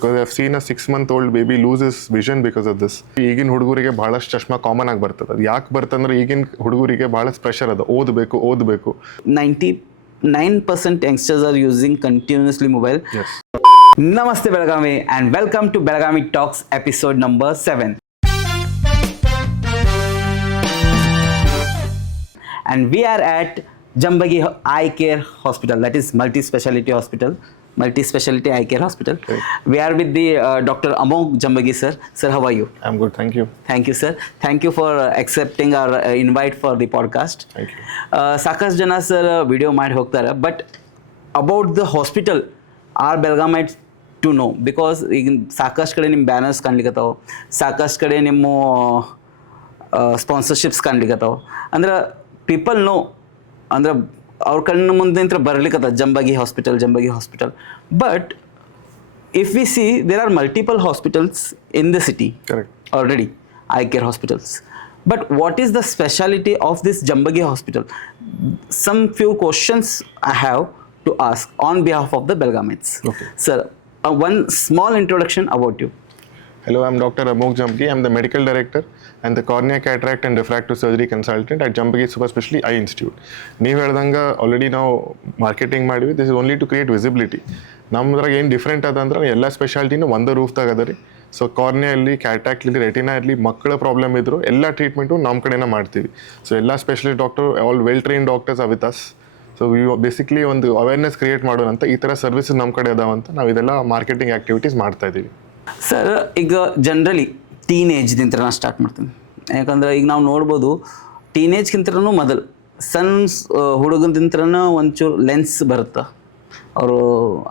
Because I have seen a 6-month-old baby lose is vision because of this. ಈಗಿನ ಹುಡುಗರಿಗೆ ಭಾಳಷ್ಟು ಚಶ್ಮಾ common ಆಗಿ ಬರ್ತದೆ. ಅದು ಯಾಕೆ ಬರ್ತಂದ್ರೆ ಈಗಿನ ಹುಡುಗರಿಗೆ ಭಾಳಷ್ಟು ಪ್ರೆಷರ್ ಅದ, ಓದಬೇಕು. 99% youngsters are using continuously mobile. Yes. Namaste Belagavi and welcome to Belagavi Talks episode number 7. And we are at Jambagi Eye Care Hospital, that is multi-speciality eye care hospital. Right. We are with the Dr. Amog Jambagi sir. Sir, how are you? I'm good, thank you. Thank you sir. Thank you for accepting our invite for the podcast. Thank you. ಸಾಕಷ್ಟು ಜನ sir video ಮಾಡಿ ಹೋಗ್ತಾರೆ, but about the hospital are Belgaumite to know, because ಈಗ ಸಾಕಷ್ಟು ಕಡೆ ನಿಮ್ಮ banners ಕಾಣ್ಲಿಕ್ಕತ್ತಾವ, ಸಾಕಷ್ಟು ಕಡೆ ನಿಮ್ಮ ಸ್ಪಾನ್ಸರ್ಶಿಪ್ಸ್ ಕಾಣ್ಲಿಕ್ಕತ್ತಾವ. ಅಂದ್ರೆ ಪೀಪಲ್ ನೋ, ಅಂದ್ರೆ ಅವ್ರ ಕಣ್ಣು ಮುಂದೆ ಬರ್ಲಿಕ್ಕತ್ತ Jambagi hospital. But if we see there are multiple hospitals in the city already, eye care hospitals. But what is the speciality of this Jambagi hospital? Some few questions I have to ask on behalf of the Belgamites. Okay. Sir, one small introduction about you. Hello, I'm Dr. Amog Jambagi. I'm the medical director and the cornea cataract and refractive surgery consultant at Jambagi Super Specialty Eye Institute. ನೀವು ಹೇಳ್ದಂಗೆ already ನಾವು marketing ಮಾಡಿವಿ. This is only to create visibility. ನಮ್ದ್ರಾಗ ಏನು different ಅದ ಅಂದ್ರೆ ಎಲ್ಲ ಸ್ಪೆಷಾಲಿಟಿನೂ ಒಂದು ರೂಫ್ದಾಗ ಅದ ರೀ. ಸೊ ಕಾರ್ನಿಯಾ ಇರಲಿ, ಕ್ಯಾಟ್ರಾಕ್ಟ್ ಇರಲಿ, ರೆಟಿನಾ ಇರಲಿ, ಮಕ್ಕಳ ಪ್ರಾಬ್ಲಮ್ ಇದ್ರು ಎಲ್ಲ ಟ್ರೀಟ್ಮೆಂಟು ನಮ್ಮ ಕಡೆನೇ ಮಾಡ್ತೀವಿ. ಸೊ ಎಲ್ಲ specialist doctor, all well train doctors R with us. So basically ಒಂದು ಅವೇರ್ನೆಸ್ ಕ್ರಿಯೇಟ್ ಮಾಡೋಣಂತ ಈ ಥರ ಸರ್ವಿಸಸ್ ನಮ್ಮ ಕಡೆ ಅದಾವಂತ ನಾವು ಇದೆಲ್ಲ ಮಾರ್ಕೆಟಿಂಗ್ ಆ್ಯಕ್ಟಿವಿಟೀಸ್ ಮಾಡ್ತಾ ಇದ್ದೀವಿ. ಸರ್, ಈಗ ಜನರಲಿ ಟೀನೇಜ್ದಿಂತ ನಾನು ಸ್ಟಾರ್ಟ್ ಮಾಡ್ತೀನಿ. ಯಾಕಂದ್ರೆ ಈಗ ನಾವು ನೋಡ್ಬೋದು ಟೀನೇಜ್ಗಿಂತನೂ ಮೊದಲು ಸಣ್ಣ ಹುಡುಗಂದಿಂತ್ರನ ಒಂಚೂರು ಲೆನ್ಸ್ ಬರುತ್ತೆ. ಅವರು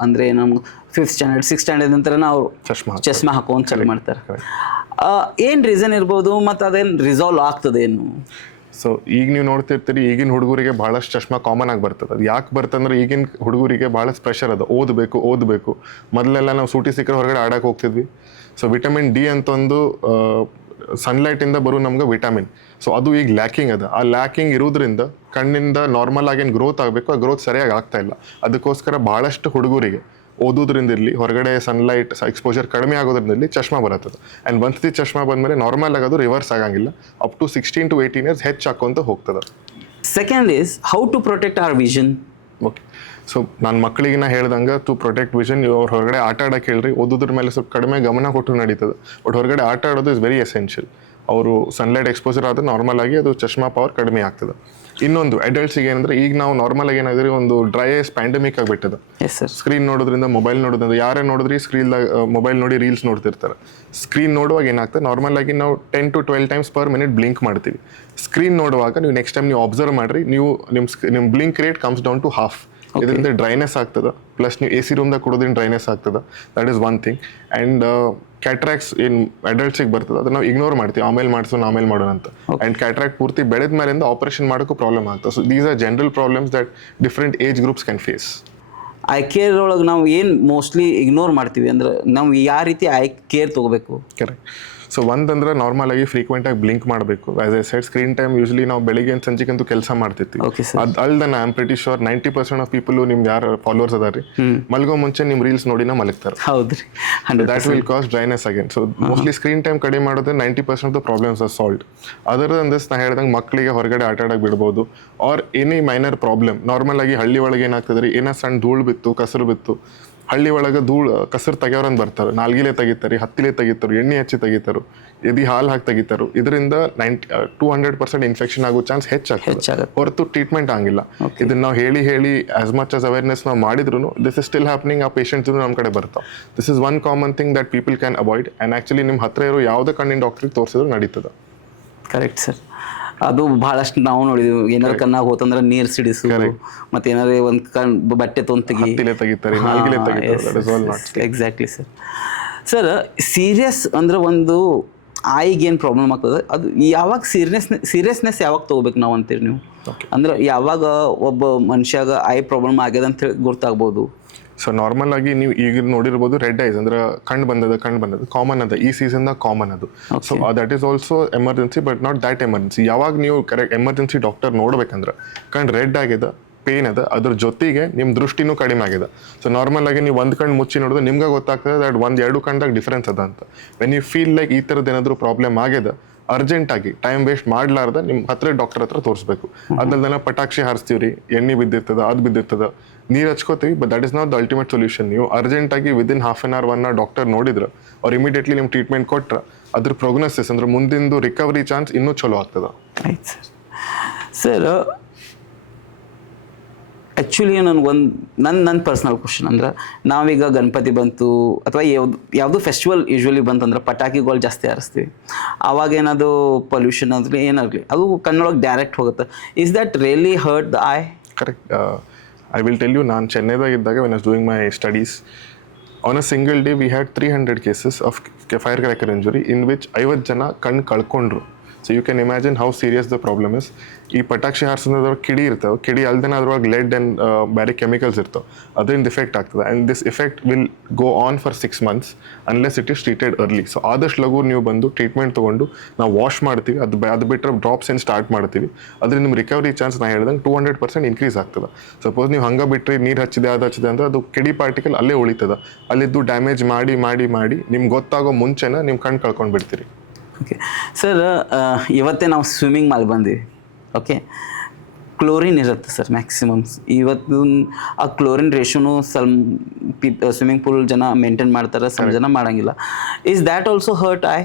ಅಂದರೆ ನಮ್ಗೆ 5th ಸ್ಟ್ಯಾಂಡರ್ಡ್ 6th ಸ್ಟ್ಯಾಂಡರ್ಡ್ ನಂತರ ಅವರು ಚಶ್ಮಾ ಹಾಕೊಂಡು ಚಾಲು ಮಾಡ್ತಾರೆ. ಏನು ರೀಸನ್ ಇರ್ಬೋದು ಮತ್ತು ಅದೇನು ರಿಸಾಲ್ವ್ ಆಗ್ತದೆ ಏನು? ಸೊ ಈಗ ನೀವು ನೋಡ್ತಿರ್ತೀರಿ, ಈಗಿನ ಹುಡುಗರಿಗೆ ಭಾಳಷ್ಟು ಚಶ್ಮಾ ಕಾಮನ್ ಆಗಿ ಬರ್ತದೆ. ಅದು ಯಾಕೆ ಬರ್ತಂದ್ರೆ ಈಗಿನ ಹುಡುಗರಿಗೆ ಭಾಳಷ್ಟು ಪ್ರೆಷರ್ ಅದ, ಓದಬೇಕು. ಮೊದಲೆಲ್ಲ ನಾವು ಸೂಟಿ ಸಿಕ್ಕರೆ ಹೊರಗಡೆ ಆಡಕ್ಕೆ ಹೋಗ್ತಿದ್ವಿ. ಸೊ ವಿಟಮಿನ್ ಡಿ ಅಂತ ಒಂದು ಸನ್ಲೈಟಿಂದ ಬರೋ ನಮ್ಗೆ ವಿಟಮಿನ್, ಸೊ ಅದು ಈಗ ಲ್ಯಾಕಿಂಗ್ ಅದ. ಆ ಲ್ಯಾಕಿಂಗ್ ಇರೋದ್ರಿಂದ ಕಣ್ಣಿಂದ ನಾರ್ಮಲ್ ಆಗೇನು ಗ್ರೋತ್ ಆಗಬೇಕು, ಆ ಗ್ರೋತ್ ಸರಿಯಾಗಿ ಆಗ್ತಾ ಇಲ್ಲ. ಅದಕ್ಕೋಸ್ಕರ ಭಾಳಷ್ಟು ಹುಡುಗರಿಗೆ ಓದೋದ್ರಿಂದ ಇರಲಿ, ಹೊರಗಡೆ ಸನ್ಲೈಟ್ ಎಕ್ಸ್ಪೋಜರ್ ಕಡಿಮೆ ಆಗೋದ್ರಿಂದ ಚಶ್ಮಾ ಬರುತ್ತದೆ. ಆ್ಯಂಡ್ ಒಂದ್ ಸತಿ ಚಶ್ಮಾ ಬಂದಮೇಲೆ ನಾರ್ಮಲ್ ಆಗೋದು ರಿವರ್ಸ್ ಆಗಂಗಿಲ್ಲ. ಅಪ್ ಟು 16 to 18 years ಹೆಚ್ಚು ಹಾಕೊಂತ ಹೋಗ್ತದೆ. Second is how to protect our vision. Okay, so ನಾನು ಮಕ್ಕಳಿಗೆ ಹೇಳ್ದಂಗೆ ಟು ಪ್ರೊಟೆಕ್ಟ್ ವಿಷನ್, ಅವ್ರು ಹೊರಗಡೆ ಆಟ ಆಡೋಕೆ ಹೇಳ್ರಿ. ಓದೋದ್ರ ಮೇಲೆ ಸ್ವಲ್ಪ ಕಡಿಮೆ ಗಮನ ಕೊಟ್ಟು ನಡೀತದೆ. ಬಟ್ ಹೊರಗಡೆ ಆಟ ಆಡೋದು ಇಸ್ ವೆರಿ ಎಸೆನ್ಷಿಯಲ್. ಅವರು ಸನ್ಲೈಟ್ ಎಕ್ಸ್ಪೋಜರ್ ಆದ್ರೆ ನಾರ್ಮಲ್ ಆಗಿ ಅದು ಚಶ್ಮಾ ಪವರ್ ಕಡಿಮೆ ಆಗ್ತದೆ. ಇನ್ನೊಂದು ಅಡಲ್ಟ್ಸಿಗೆ ಏನಂದ್ರೆ, ಈಗ ನಾವು ನಾರ್ಮಲ್ ಆಗಿ ಏನಾದ್ರೆ ಒಂದು ಡ್ರೈ ಐಸ್ ಪ್ಯಾಂಡಮಿಕ್ ಆಗಿಬಿಟ್ಟದ. ಸ್ಕ್ರೀನ್ ನೋಡೋದ್ರಿಂದ, ಮೊಬೈಲ್ ನೋಡೋದ್ರಿಂದ, ಯಾರೇ ನೋಡಿದ್ರಿ ಸ್ಕ್ರೀನ್ ಮೊಬೈಲ್ ನೋಡಿ ರೀಲ್ಸ್ ನೋಡ್ತಿರ್ತಾರೆ. ಸ್ಕ್ರೀನ್ ನೋಡುವಾಗ ಏನಾಗ್ತದೆ, ನಾರ್ಮಲ್ ಆಗಿ ನಾವು 10 to 12 times per minute blink ಮಾಡ್ತೀವಿ. ಸ್ಕ್ರೀನ್ ನೋಡುವಾಗ ನೀವು ನೆಕ್ಸ್ಟ್ ಟೈಮ್ ನೀವು ಅಬ್ಸರ್ವ್ ಮಾಡ್ರಿ, ನೀವು ನಿಮ್ಮ blink rate comes down to half. ಇದರಿಂದ ಡ್ರೈನೆಸ್ ಆಗ್ತದೆ. ಪ್ಲಸ್ ನೀವು AC ರೂಮ್ದಾಗ ಕೊಡೋದ್ರಿಂದ ಡ್ರೈನೆಸ್ ಆಗ್ತದೆ. That is one thing. And cataracts ಏನು ಅಡಲ್ಟ್ಸಿಗೆ ಬರ್ತದೆ, ಅದನ್ನ ನಾವು ಇಗ್ನೋರ್ ಮಾಡ್ತೀವಿ, ಆಮೇಲೆ ಮಾಡೋಣ ಅಂತ. ಆ್ಯಂಡ್ ಕ್ಯಾಟ್ರಾಕ್ಟ್ ಪೂರ್ತಿ ಬೆಳೆದ ಮೇಲಿಂದ ಆಪರೇಷನ್ ಮಾಡೋಕ್ಕೂ ಪ್ರಾಬ್ಲಮ್ ಆಗ್ತದೆ. So these are general problems that different age groups can face. Eye care ಒಳಗೆ ನಾವು ಏನು ಮೋಸ್ಟ್ಲಿ ಇಗ್ನೋರ್ ಮಾಡ್ತೀವಿ ಅಂದ್ರೆ, ನಾವು ಯಾವ ರೀತಿ ಐ ಕೇರ್ ತೊಗೋಬೇಕು? ಕರೆಕ್ಟ್. ಸೊ ಒಂದಂದ್ರೆ ನಾರ್ಮಲ್ ಆಗಿ ಫ್ರೀಕ್ವೆಂಟ್ ಆಗಿ ಬ್ಲಿಂಕ್ ಮಾಡಬೇಕು. As a set screen time usually ನಾವು ಬೆಳಿಗ್ಗೆ ಸಂಜೆಗಂತೂ ಕೆಲಸ ಮಾಡ್ತಿರ್ತೀವಿ. ಅದು ಅಲ್ದನ I am pretty sure 90% of people ನಿಮ್ಗೆ ಯಾರು ಫಾಲೋವರ್ಸ್ ಅದಾರಿ, ಮಲ್ಗೋ ಮುಂಚೆ ನಿಮ್ಮ ರೀಲ್ಸ್ ನೋಡಿನ ಮಲಗ್ತಾರೆ. ಹೌದ್ರಿ, that will cause dryness again. So mostly screen time ಕಡಿಮೆ ಮಾಡೋದ್ರೆ 90% of the problems R solved. Other than this, ನಾ ಹೇಳ್ದಂಗೆ ಮಕ್ಕಳಿಗೆ ಹೊರಗಡೆ ಆಟ ಆಡಕ್ಕೆ ಬಿಡ್ಬೋದು. R any minor problem, normal ಆಗಿ ಹಳ್ಳಿ ಒಳಗೆ ಏನಾಗ್ತದೆ ರೀ, ಏನೋ ಸಣ್ಣ ಧೂಳು ಬಿತ್ತು, ಕಸರು ಬಿತ್ತು, ಹಳ್ಳಿ ಒಳಗೆ ಕಸರು ತೆಗಿಯೋರಂತ ಬರ್ತಾರೆ. ನಾಲ್ಗಿಲೆ ತೆಗಿತಾರೆ, ಹತ್ತಿಲೆ ತೆಗಿತಾರೆ, ಎಣ್ಣೆ ಹಚ್ಚಿ ತೆಗಿತಾರೆ, ಎದಿ ಹಾಲು ಹಾಕಿ ತೆಗಿತಾರೆ. ಇದರಿಂದ 200% ಇನ್ಫೆಕ್ಷನ್ ಆಗೋ ಚಾನ್ಸ್ ಹೆಚ್ಚಾಗ್ತದೆ. ಹೊರತು ಟ್ರೀಟ್ಮೆಂಟ್ ಆಗಿಲ್ಲ. ಇದನ್ನ ನಾವು ಹೇಳಿ ಆಸ್ ಮಚ್ ಆಸ್ ಅವೇರ್ನೆಸ್ ನಾವು ಮಾಡಿದ್ರು ದಿಸ್ ಇಸ್ ಸ್ಟಿಲ್ ಹ್ಯಾಪನಿಂಗ್. ಆ ಪೇಷಂಟ್ಸ್ ನಮ್ಮ ಕಡೆ ಬರ್ತಾವೆ. This is one common thing that people can avoid. And actually ನಿಮ್ಮ ಹತ್ರ ಇರೋ ಯಾವುದೇ ಕಣ್ಣಿನ ಡಾಕ್ಟ್ರಿಗೆ ತೋರಿಸಿದ್ರು ನಡೀತದೆ. Correct sir. ಅದು ಬಹಳಷ್ಟು ನಾವು ನೋಡಿದ್ವಿ. ಏನಾರು ಕಣ್ಣಾಗ ಹೋತಂದ್ರೆ ನೀರು ಸಿಡಿಸು, ಮತ್ತೆ ಏನಾರು ಒಂದು ಬಟ್ಟೆ ತೆಗಿತಾರೆ. Exactly sir. ಸರ್, ಸೀರಿಯಸ್ ಅಂದ್ರೆ ಒಂದು ಆಯಿಗೆ ಏನು ಪ್ರಾಬ್ಲಮ್ ಆಗ್ತದೆ, ಅದು ಯಾವಾಗ ಸೀರಿಯಸ್ನೆಸ್ ಯಾವಾಗ ತೊಗೋಬೇಕು ನಾವು ಅಂತೀರಿ ನೀವು? ಅಂದ್ರೆ ಯಾವಾಗ ಒಬ್ಬ ಮನುಷ್ಯಾಗ ಐ ಪ್ರಾಬ್ಲಮ್ ಆಗ್ಯದ ಅಂತ ಹೇಳಿ ಗೊತ್ತಾಗ್ಬೋದು? ಸೊ ನಾರ್ಮಲ್ ಆಗಿ ನೀವು ಈಗ ನೋಡಿರ್ಬೋದು, ರೆಡ್ ಐಸ್ ಅಂದ್ರೆ ಕಣ್ಣು ಬಂದದ ಕಾಮನ್ ಅದ, ಈ ಸೀಸನ್ದಾಗ ಕಾಮನ್ ಅದು. So that is also emergency, but not that emergency. ಯಾವಾಗ ನೀವು ಕರೆಕ್ಟ್ ಎಮರ್ಜೆನ್ಸಿ ಡಾಕ್ಟರ್ ನೋಡ್ಬೇಕಂದ್ರೆ ಕಣ್ಣು ರೆಡ್ ಆಗಿದೆ, ಪೇನ್ ಅದ, ಅದ್ರ ಜೊತೆಗೆ ನಿಮ್ಮ ದೃಷ್ಟಿನೂ ಕಡಿಮೆ ಆಗಿದೆ. ಸೊ ನಾರ್ಮಲ್ ಆಗಿ ನೀವು ಒಂದು ಕಣ್ಣು ಮುಚ್ಚಿ ನೋಡಿದ್ರೆ ನಿಮ್ಗೆ ಗೊತ್ತಾಗ್ತದೆ ದಟ್ ಎರಡು ಕಣ್ದಾಗ ಡಿಫ್ರೆನ್ಸ್ ಅದ ಅಂತ. ವೆನ್ ಯು ಫೀಲ್ ಲೈಕ್ ಈ ಥರದ್ದು ಏನಾದರೂ ಪ್ರಾಬ್ಲಮ್ ಆಗಿದೆ, ಅರ್ಜೆಂಟಾಗಿ ಟೈಮ್ ವೇಸ್ಟ್ ಮಾಡಲಾರ್ದ ನಿಮ್ಮ ಹತ್ರ ಡಾಕ್ಟರ್ ಹತ್ರ ತೋರಿಸ್ಬೇಕು. ಅದಲ್ದನ ಪಟಾಕ್ಷಿ ಹಾರಿಸ್ತೀವಿ ರೀ, ಎಣ್ಣೆ ಬಿದ್ದಿರ್ತದ, ಅದು ಬಿದ್ದಿರ್ತದ, ನೀರು ಹಚ್ಕೋತೀವಿ, but that is not the ultimate solution. ನೀವು ಅರ್ಜೆಂಟಾಗಿ within half an hour 1 hour doctor ನೋಡಿದ್ರೆ ಅವ್ರು ಇಮಿಡಿಯೇಟ್ಲಿ ನಿಮ್ಮ ಟ್ರೀಟ್ಮೆಂಟ್ ಕೊಟ್ರೆ ಅದ್ರ ಪ್ರೊಗ್ನೋಸಿಸ್ ಅಂದ್ರೆ ಮುಂದಿಂದು ರಿಕವರಿ ಚಾನ್ಸ್ ಇನ್ನೂ ಚಲೋ ಆಗ್ತದೆ. ಆಯ್ತು ಸರ್. ಆ್ಯಕ್ಚುಲಿ ನನ್ನ ಪರ್ಸ್ನಲ್ ಕ್ವಶನ್ ಅಂದ್ರೆ, ನಾವೀಗ ಗಣಪತಿ ಬಂತು ಅಥವಾ ಯಾವುದು ಫೆಸ್ಟಿವಲ್ ಯೂಶ್ವಲಿ ಬಂತಂದ್ರೆ ಪಟಾಕಿಗಳು ಜಾಸ್ತಿ ಹಾರಿಸ್ತೀವಿ. ಆವಾಗ ಏನಾದರೂ ಪೊಲ್ಯೂಷನ್ ಆಗಲಿ ಏನಾಗಲಿ ಅದು ಕಣ್ಣೊಳಗೆ ಡೈರೆಕ್ಟ್ ಹೋಗುತ್ತೆ. Is that really hurt the eye? Correct. I will tell you, ನಾನು ಚೆನ್ನೈದಾಗ ಇದ್ದಾಗ when I was doing my studies, on a single day we had 300 cases of firecracker injury in which 50 ಜನ ಕಣ್ಣು ಕಳ್ಕೊಂಡ್ರು. So you can imagine how serious the problem is. ಈ ಪಟಾಕ್ಷಿ ಹಾರಿಸೋದ್ರೊಳಗೆ ಕಿಡಿ ಇರ್ತಾವೆ, ಕಿಡಿ ಅಲ್ದೇನೆ ಅದ್ರೊಳಗೆ ಲೆಡ್ ಆ್ಯಂಡ್ ಬೇರೆ ಕೆಮಿಕಲ್ಸ್ ಇರ್ತಾವೆ, ಅದರಿಂದ ಇಫೆಕ್ಟ್ ಆಗ್ತದೆ. And this effect will go on for 6 months unless it is treated early. So ಆದಷ್ಟು ಲಘು ನೀವು ಬಂದು ಟ್ರೀಟ್ಮೆಂಟ್ ತೊಗೊಂಡು ನಾವು ವಾಶ್ ಮಾಡ್ತೀವಿ, ಅದು ಬಿಟ್ಟರೆ ಡ್ರಾಪ್ಸ್ ಏನು ಸ್ಟಾರ್ಟ್ ಮಾಡ್ತೀವಿ, ಅದರಿಂದ ನಿಮ್ಮ ರಿಕವರಿ ಚಾನ್ಸ್ ನಾನು ಹೇಳ್ದಂಗೆ 200% ಇನ್ಕ್ರೀಸ್ ಆಗ್ತದೆ. ಸಪೋಸ್ ನೀವು ಹಂಗೆ ಬಿಟ್ಟರೆ ನೀರು ಹಚ್ಚಿದೆ ಅದು ಹಚ್ಚಿದೆ ಅಂದ್ರೆ ಅದು ಕಿಡಿ ಪಾರ್ಟಿಕಲ್ ಅಲ್ಲೇ ಉಳಿತದೆ, ಅಲ್ಲಿದ್ದು ಡ್ಯಾಮೇಜ್ ಮಾಡಿ ಮಾಡಿ ಮಾಡಿ ನಿಮ್ಗೆ ಗೊತ್ತಾಗೋ ಮುಂಚೆನೇ ನಿಮ್ಮ ಕಣ್ಣು ಕಳ್ಕೊಂಡು ಬಿಡ್ತೀರಿ. ಓಕೆ ಸರ್, ಇವತ್ತೇ ನಾವು ಸ್ವಿಮ್ಮಿಂಗ್ ಮಾಡಿ ಬಂದೀವಿ. ಓಕೆ, ಕ್ಲೋರಿನ್ ಇರುತ್ತೆ ಸರ್ ಮ್ಯಾಕ್ಸಿಮಮ್. ಇವತ್ತು ಆ ಕ್ಲೋರಿನ್ ರೇಷನು ಸ್ವಿಮ್ಮಿಂಗ್ ಪೂಲ್ ಜನ ಮೇಂಟೈನ್ ಮಾಡ್ತಾರೆ, ಸ್ವಲ್ಪ ಜನ ಮಾಡೋಂಗಿಲ್ಲ. Is that also hurt eye?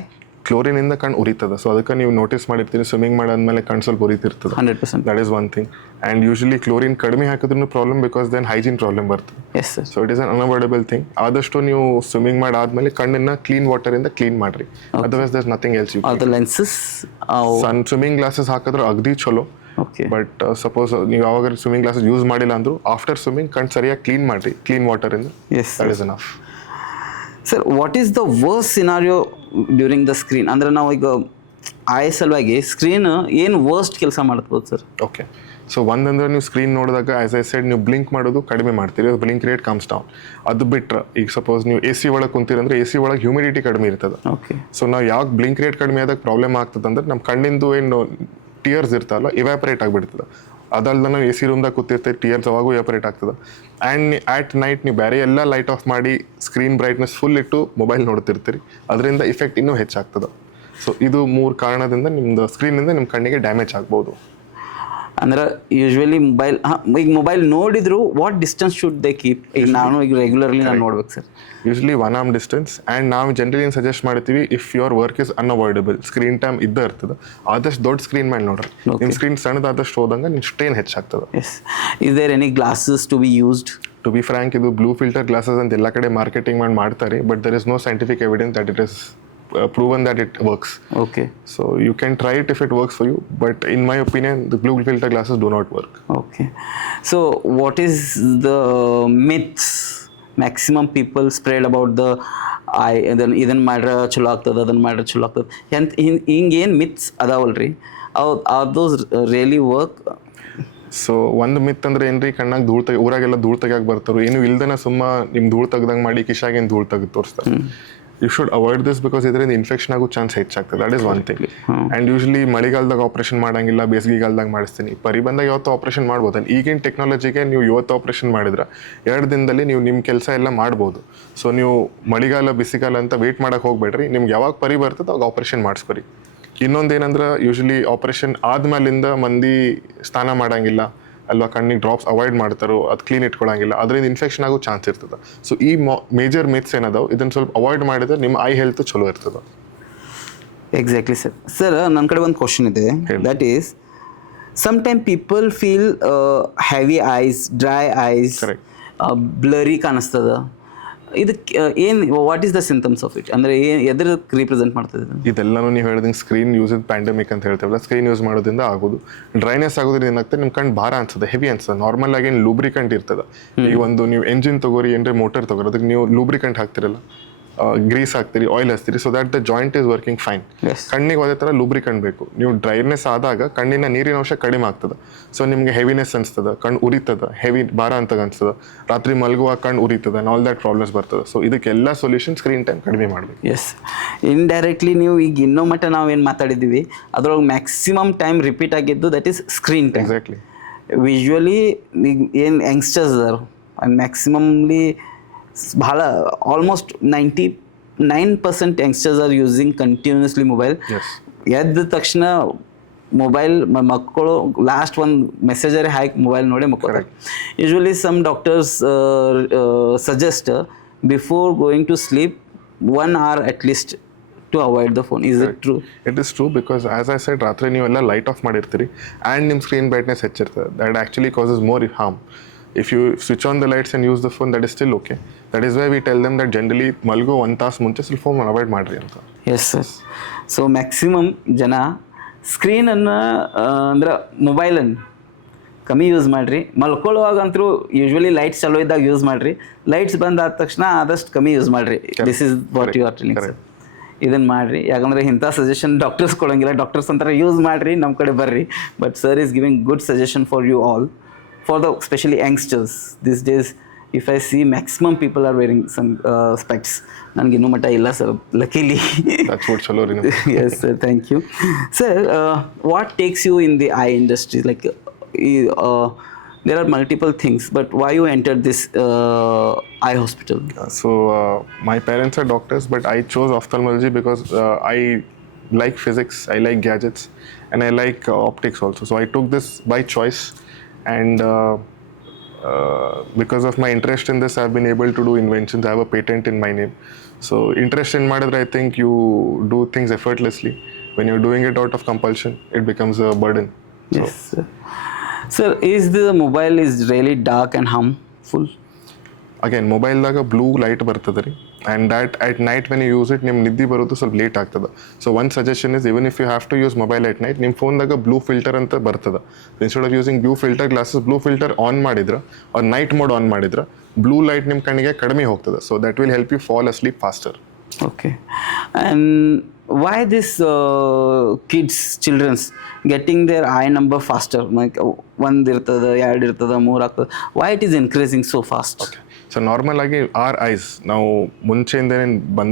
ಕ್ಲೋರಿನಿಂದ ಕಣ್ಣು ಉರಿತದೆ. ಸೊ ಅದಕ್ಕೆ ನೀವು ನೋಟಿಸ್ ಮಾಡಿರ್ತೀರಿ, ಸ್ವಿಮ್ಮಿಂಗ್ ಮಾಡಾದ್ಮೇಲೆ ಕಣ್ಣು ಸ್ವಲ್ಪ ಉರಿತಿರ್ತದೆ. 100%. That is one thing. And usually chlorine ಕಡಿಮೆ ಹಾಕಿದ್ರೂ problem, because then hygiene problem ಬರ್ತದೆ. Yes sir. So it is an unavoidable thing. ಆದಷ್ಟು ನೀವು ಸ್ವಿಮ್ಮಿಂಗ್ ಮಾಡಾದ್ಮೇಲೆ ಕಣ್ಣನ್ನು ಕ್ಲೀನ್ ವಾಟರಿಂದ ಕ್ಲೀನ್ ಮಾಡಿರಿ. Otherwise there is nothing else. ಅದು ಲೆನ್ಸಸ್ ಸ್ವಿಮ್ಮಿಂಗ್ ಗ್ಲಾಸಸ್ ಹಾಕಿದ್ರೆ ಅಗದಿ ಚಲೋ. ಓಕೆ, ಬಟ್ ಸಪೋಸ್ ನೀವು ಯಾವಾಗ ಸ್ವಿಮ್ಮಿಂಗ್ ಗ್ಲಾಸಸ್ ಯೂಸ್ ಮಾಡಿಲ್ಲ ಅಂದರೂ ಆಫ್ಟರ್ ಸ್ವಿಮ್ಮಿಂಗ್ ಕಣ್ಣು ಸರಿಯಾಗಿ ಕ್ಲೀನ್ ಮಾಡಿರಿ, ಕ್ಲೀನ್ ವಾಟರಿಂದ. Yes that is enough. Sir, what is the worst scenario during the screen? ಅಂದರೆ ನಾವು ಈಗ ಐ ಸಲುವಾಗಿ ಸ್ಕ್ರೀನ್ ಏನು ವರ್ಸ್ಟ್ ಕೆಲಸ ಮಾಡ್ಬೋದು ಸರ್? ಓಕೆ, ಸೊ ಒಂದಂದ್ರೆ ನೀವು ಸ್ಕ್ರೀನ್ ನೋಡಿದಾಗ ಆಸ್ ಐ ಸೈಡ್ ನೀವು ಬ್ಲಿಂಕ್ ಮಾಡೋದು ಕಡಿಮೆ ಮಾಡ್ತೀರಿ, ಬ್ಲಿಂಕ್ ರೇಟ್ ಕಮ್ಸ್ ಡೌನ್. ಅದು ಬಿಟ್ಟರೆ ಈಗ ಸಪೋಸ್ ನೀವು AC ಒಳಗೆ ಕುಂತೀರಂದ್ರೆ AC ಒಳಗೆ ಹ್ಯೂಮಿಡಿಟಿ ಕಡಿಮೆ ಇರ್ತದೆ. ಓಕೆ, ಸೊ ನಾವು ಯಾವಾಗ ಬ್ಲಿಂಕ್ ರೇಟ್ ಕಡಿಮೆ ಆದಾಗ ಪ್ರಾಬ್ಲಮ್ ಆಗ್ತದೆ ಅಂದ್ರೆ ನಮ್ಮ ಕಣ್ಣಿಂದು ಏನು ಟಿಯರ್ಸ್ ಇರ್ತಲ್ಲ ಇವ್ಯಾಪರೇಟ್ ಆಗಿಬಿಡ್ತದೆ. ಅದಲ್ದ ನಾವು AC ರೂಮ್ದಾಗ ಕೂತಿರ್ತೀವಿ, ಟಿಯರ್ಸ್ ಅವಾಗೂ ಇವ್ಯಾಪರೇಟ್ ಆಗ್ತದೆ. ಆ್ಯಂಡ್ ಆಟ್ ನೈಟ್ ನೀವು ಬೇರೆ ಎಲ್ಲ ಲೈಟ್ ಆಫ್ ಮಾಡಿ ಸ್ಕ್ರೀನ್ ಬ್ರೈಟ್ನೆಸ್ ಫುಲ್ ಇಟ್ಟು ಮೊಬೈಲ್ ನೋಡ್ತಿರ್ತೀರಿ, ಅದರಿಂದ ಇಫೆಕ್ಟ್ ಇನ್ನೂ ಹೆಚ್ಚಾಗ್ತದೆ. ಸೊ ಇದು 3 ಕಾರಣದಿಂದ ನಿಮ್ಮದು ಸ್ಕ್ರೀನಿಂದ ನಿಮ್ಮ ಕಣ್ಣಿಗೆ ಡ್ಯಾಮೇಜ್ ಆಗ್ಬೋದು. ಅಂದ್ರೆ ಯೂಶ್ವಲಿ ಈಗ ಮೊಬೈಲ್ ನೋಡಿದ್ರು what distance should they keep? ಈಗ ಈಗ ರೆಗ್ಯುಲರ್ಲಿ ನಾನು ನೋಡ್ಬೇಕು sir. Usually 1 arm distance. And ನಾವು ಜನರಲಿ ಏನು ಸಜೆಸ್ಟ್ ಮಾಡ್ತೀವಿ, if your work is unavoidable, screen time ಇದ್ದೇ ಇರ್ತದೆ, ಆದಷ್ಟು ದೊಡ್ಡ ಸ್ಕ್ರೀನ್ ಮೇಲೆ ನೋಡ್ರಿ. ನಿಮ್ಮ ಸ್ಕ್ರೀನ್ ಸಣ್ಣದಾದಷ್ಟು ಹೋದಂಗೆ ನಿಮ್ಮ ಸ್ಟ್ರೇನ್ ಹೆಚ್ಚಾಗ್ತದೆ. Yes. Is there any glasses to be used? To be frank, ಇದು ಬ್ಲೂ ಫಿಲ್ಟರ್ ಗ್ಲಾಸಸ್ ಅಂತ ಎಲ್ಲ ಕಡೆ ಮಾರ್ಕೆಟಿಂಗ್ ಮಾಡ್ತಾರೆ, but there is no scientific evidence that it is proven that it works. Okay. So you can try it if it works for you, but in my opinion the blue filter glasses do not work. Okay. So what is the myths maximum people spread about the eye? ಇದನ್ನ ಮಾಡ್ರೆ ಚಲೋ ಆಗ್ತದೆ, ಅದನ್ನ ಮಾಡ್ರೆ ಚಲೋ ಆಗ್ತದೆ, ಹಿಂಗೇನು myths ಅದಾವಲ್ರಿ, are those really work? ಸೊ ಒಂದು ಮಿತ್ ಅಂದ್ರೆ ಏನ್ರಿ, ಕಣ್ಣಾಗ ಊರಾಗೆಲ್ಲ ಧೂಳು ತೆಗಿಯಾಕೆ ಬರ್ತಾರೋ, ಏನು ಇಲ್ದನ ಸುಮ್ಮ ನಿಮ್ಮ ಧೂಳು ತೆಗ್ದಂಗೆ ಮಾಡಿ ಕಿಶಾಗೇನು ಧೂಳು ತೆಗೆದು ತೋರಿಸ್ತಾರೆ. You should avoid this, because ಇದರಿಂದ ಇನ್ಫೆಕ್ಷನ್ ಆಗೋ ಚಾನ್ಸ್ ಹೆಚ್ಚಾಗ್ತದೆ. That is one thing. And usually ಮಳೆಗಾಲದಾಗ ಆಪ್ರೇಷನ್ ಮಾಡಂಗಿಲ್ಲ, ಬೇಸಿಗೆಗಾಲದಾಗ ಮಾಡಿಸ್ತೀನಿ. ಪರಿ ಬಂದಾಗ ಯಾವತ್ತು ಆಪ್ರೇಷನ್ ಮಾಡ್ಬೋದು. ಈಗಿನ ಟೆಕ್ನಾಲಜಿಗೆ ನೀವು ಇವತ್ತು ಆಪ್ರೇಷನ್ ಮಾಡಿದ್ರೆ 2 ದಿನದಲ್ಲಿ ನೀವು ನಿಮ್ಮ ಕೆಲಸ ಎಲ್ಲ ಮಾಡ್ಬೋದು. ಸೊ ನೀವು ಮಳೆಗಾಲ ಬಿಸಿಗಾಲ ಅಂತ ವೆಯ್ಟ್ ಮಾಡೋಕೆ ಹೋಗ್ಬೇಡ್ರಿ, ನಿಮ್ಗೆ ಯಾವಾಗ ಪರಿ ಬರ್ತದೆ ಅವಾಗ ಆಪ್ರೇಷನ್ ಮಾಡಿಸ್ಕೊರಿ. ಇನ್ನೊಂದೇನಂದ್ರೆ ಯೂಶ್ವಲಿ ಆಪ್ರೇಷನ್ ಆದ್ಮೇಲಿಂದ ಮಂದಿ ಸ್ನಾನ ಮಾಡಂಗಿಲ್ಲ ಅಲ್ವಾ, ಕಣ್ಣಿಗೆ ಡ್ರಾಪ್ಸ್ ಅವಾಯ್ಡ್ ಮಾಡ್ತಾರೋ, ಅದು ಕ್ಲೀನ್ ಇಟ್ಕೊಳ್ಳಂಗಿಲ್ಲ, ಅದರಿಂದ ಇನ್ಫೆಕ್ಷನ್ ಆಗೋ ಚಾನ್ಸ್ ಇರ್ತದೆ. ಸೊ ಈ ಮೇಜರ್ ಮಿತ್ಸ್ ಏನದಾವೆ ಇದನ್ನು ಸ್ವಲ್ಪ ಅವಾಯ್ಡ್ ಮಾಡಿದ್ರೆ ನಿಮ್ಮ ಐ ಹೆಲ್ತ್ ಚಲೋ ಇರ್ತದೆ. Exactly sir. ಸರ್, ನನ್ನ ಕಡೆ ಒಂದು ಕ್ವಶನ್ ಇದೆ. That is, sometime people feel heavy eyes, dry eyes, blurry ಕಾಣಿಸ್ತದ. ಇದಕ್ಕೆ ಏನು, what is the symptoms of it? ಅಂದರೆ ಎದಕ್ಕೆ ರಿಪ್ರೆಸೆಂಟ್ ಮಾಡ್ತದೆ? ಇದೆಲ್ಲನೂ ನೀವು ಹೇಳಿದಂಗೆ ಸ್ಕ್ರೀನ್ ಯೂಸ್ ಪ್ಯಾಂಡಮಿಕ್ ಅಂತ ಹೇಳ್ತೇವಲ್ಲ, ಸ್ಕ್ರೀನ್ ಯೂಸ್ ಮಾಡೋದ್ರಿಂದ ಆಗೋದು. ಡ್ರೈನೆಸ್ ಆಗೋದ್ರಿಂದ ಏನಾಗ್ತದೆ, ನಿಮ್ಮ ಕಣ್ಣು ಭಾರ ಅನ್ಸುತ್ತೆ, ಹೆವಿ ಅನ್ಸುತ್ತೆ. ನಾರ್ಮಲ್ ಆಗಿ ಏನು ಲೂಬ್ರಿಕಂಟ್ ಇರ್ತದೆ. ಈಗ ಒಂದು ನೀವು ಎಂಜಿನ್ ತಗೋರಿ, ಏನ್ರಿ ಮೋಟರ್ ತಗೋರಿ, ಅದಕ್ಕೆ ನೀವು ಲೂಬ್ರಿಕಂಟ್ ಹಾಕ್ತಿರಲ್ಲ, ಗ್ರೀಸ್ ಹಾಕ್ತೀರಿ, ಆಯಿಲ್ ಹಚ್ತೀರಿ, so that the joint is working fine. ಕಣ್ಣಿಗೆ ಅದೇ ಥರ ಲೂಬ್ರಿಕಂಟ್ ಬೇಕು. ನೀವು ಡ್ರೈನೆಸ್ ಆದಾಗ ಕಣ್ಣಿನ ನೀರಿನ ಅಂಶ ಕಡಿಮೆ ಆಗ್ತದೆ. ಸೊ ನಿಮಗೆ ಹೆವಿನೆಸ್ ಅನಿಸ್ತದೆ, ಕಣ್ಣು ಉರಿತದೆ, ಹೆವಿ ಭಾರ ಅಂತ ಅನಿಸ್ತದೆ, ರಾತ್ರಿ ಮಲಗುವಾಗ ಕಣ್ಣು ಉರಿತದೆ, ಆಲ್ ದ್ಯಾಟ್ ಪ್ರಾಬ್ಲಮ್ಸ್ ಬರ್ತದೆ. ಸೊ ಇದಕ್ಕೆಲ್ಲ ಸೊಲ್ಯೂಷನ್ ಸ್ಕ್ರೀನ್ ಟೈಮ್ ಕಡಿಮೆ ಮಾಡಬೇಕು. ಎಸ್, ಇಂಡೈರೆಕ್ಟ್ಲಿ ನೀವು ಈಗ ಇನ್ನೂ ಮಟ್ಟ ನಾವೇನು ಮಾತಾಡಿದ್ದೀವಿ ಅದರೊಳಗೆ ಮ್ಯಾಕ್ಸಿಮಮ್ ಟೈಮ್ ರಿಪೀಟ್ ಆಗಿದ್ದು that is screen time. Exactly. ವಿಶ್ವಲಿ ಏನು ಯಂಗ್ಸ್ಟರ್ಸ್ ಅದಾರ ಮ್ಯಾಕ್ಸಿಮಮ್ಲಿ ಭಾಳ almost 99% youngsters are using continuously mobile. Yes. ಎದ್ದ ತಕ್ಷಣ ಮೊಬೈಲ್ ಮಕ್ಕಳು ಲಾಸ್ಟ್ ಒಂದು ಮೆಸೇಜರೇ ಹಾಕಿ ಮೊಬೈಲ್ ನೋಡಿ ಮಕ್ಕಳು. Usually some doctors suggest before going to sleep 1 hour at least to avoid the phone. Is it true? It is true because as I said, ರಾತ್ರಿ ನೀವೆಲ್ಲ light off ಮಾಡಿರ್ತೀರಿ and ನಿಮ್ಮ screen brightness ಹೆಚ್ಚಿರ್ತದೆ. That actually causes more harm. If you switch on the lights and use the phone, that is still okay. That is why we tell them that generally ಮಲ್ಗೋ 1 ತಾಸು ಮುಂಚೆ ಸ್ವಲ್ಪ phone avoid ಮಾಡಿರಿ ಅಂತ. S sir. So maximum ಜನ ಸ್ಕ್ರೀನನ್ನು ಅಂದ್ರೆ ಮೊಬೈಲನ್ನು ಕಮ್ಮಿ use ಮಾಡಿರಿ. ಮಲ್ಕೊಳ್ಳುವಾಗಂತೂ ಯೂಶ್ವಲಿ ಲೈಟ್ಸ್ ಚಲೋ ಇದ್ದಾಗ ಯೂಸ್ ಮಾಡಿರಿ. ಲೈಟ್ಸ್ ಬಂದಾದ ತಕ್ಷಣ ಆದಷ್ಟು ಕಮ್ಮಿ ಯೂಸ್ ಮಾಡಿರಿ. This is what you are telling sir. ಇದನ್ನು ಮಾಡಿರಿ. ಯಾಕಂದರೆ ಇಂಥ ಸಜೆಷನ್ ಡಾಕ್ಟರ್ಸ್ ಕೊಡೋಂಗಿಲ್ಲ. ಡಾಕ್ಟರ್ಸ್ ಅಂತಾರೆ ಯೂಸ್ ಮಾಡಿರಿ, ನಮ್ಮ ಕಡೆ ಬರ್ರಿ. But sir is giving good suggestion for you all, for the especially youngsters these days. If I see maximum people are wearing some specs. Nange innu matta illa sir, luckily. That's what chalo ri. Yes sir, thank you sir. What takes you in the eye industry? Like there are multiple things, but why you entered this eye hospital? So my parents are doctors, but I chose ophthalmology because I like physics, I like gadgets, and I like optics also. So I took this by choice. And because of my interest in this, I've been able to do inventions. I have a patent in my name. So interest in madadre, I think you do things effortlessly. When you're doing it out of compulsion, it becomes a burden. Yes sir. Sir, is the mobile is really dark and harmful? Again, mobile daga blue light ಬರ್ತದೆ ರೀ. And that at night when you use it, ನಿಮ್ಮ ನಿದ್ದೆ ಬರೋದು ಸ್ವಲ್ಪ late ಆಗ್ತದೆ. So one suggestion is, even if you have to use mobile at night, ನಿಮ್ಮ ಫೋನ್ದಾಗ blue filter ಅಂತ ಬರ್ತದೆ. Instead of using blue filter glasses, blue filter on ಮಾಡಿದ್ರೆ or night mode on ಮಾಡಿದ್ರೆ ಬ್ಲೂ ಲೈಟ್ ನಿಮ್ಮ ಕಣ್ಣಿಗೆ ಕಡಿಮೆ ಹೋಗ್ತದೆ. So that will help you fall asleep faster. Okay. And why this children's getting their eye number faster? Like 1 ಇರ್ತದೆ, 2 ಇರ್ತದೆ, 3 ಆಗ್ತದೆ. Why it is increasing so fast? Okay. So normal ಆಗಿ our eyes, ನಾವು ಮುಂಚೆಯಿಂದನೇ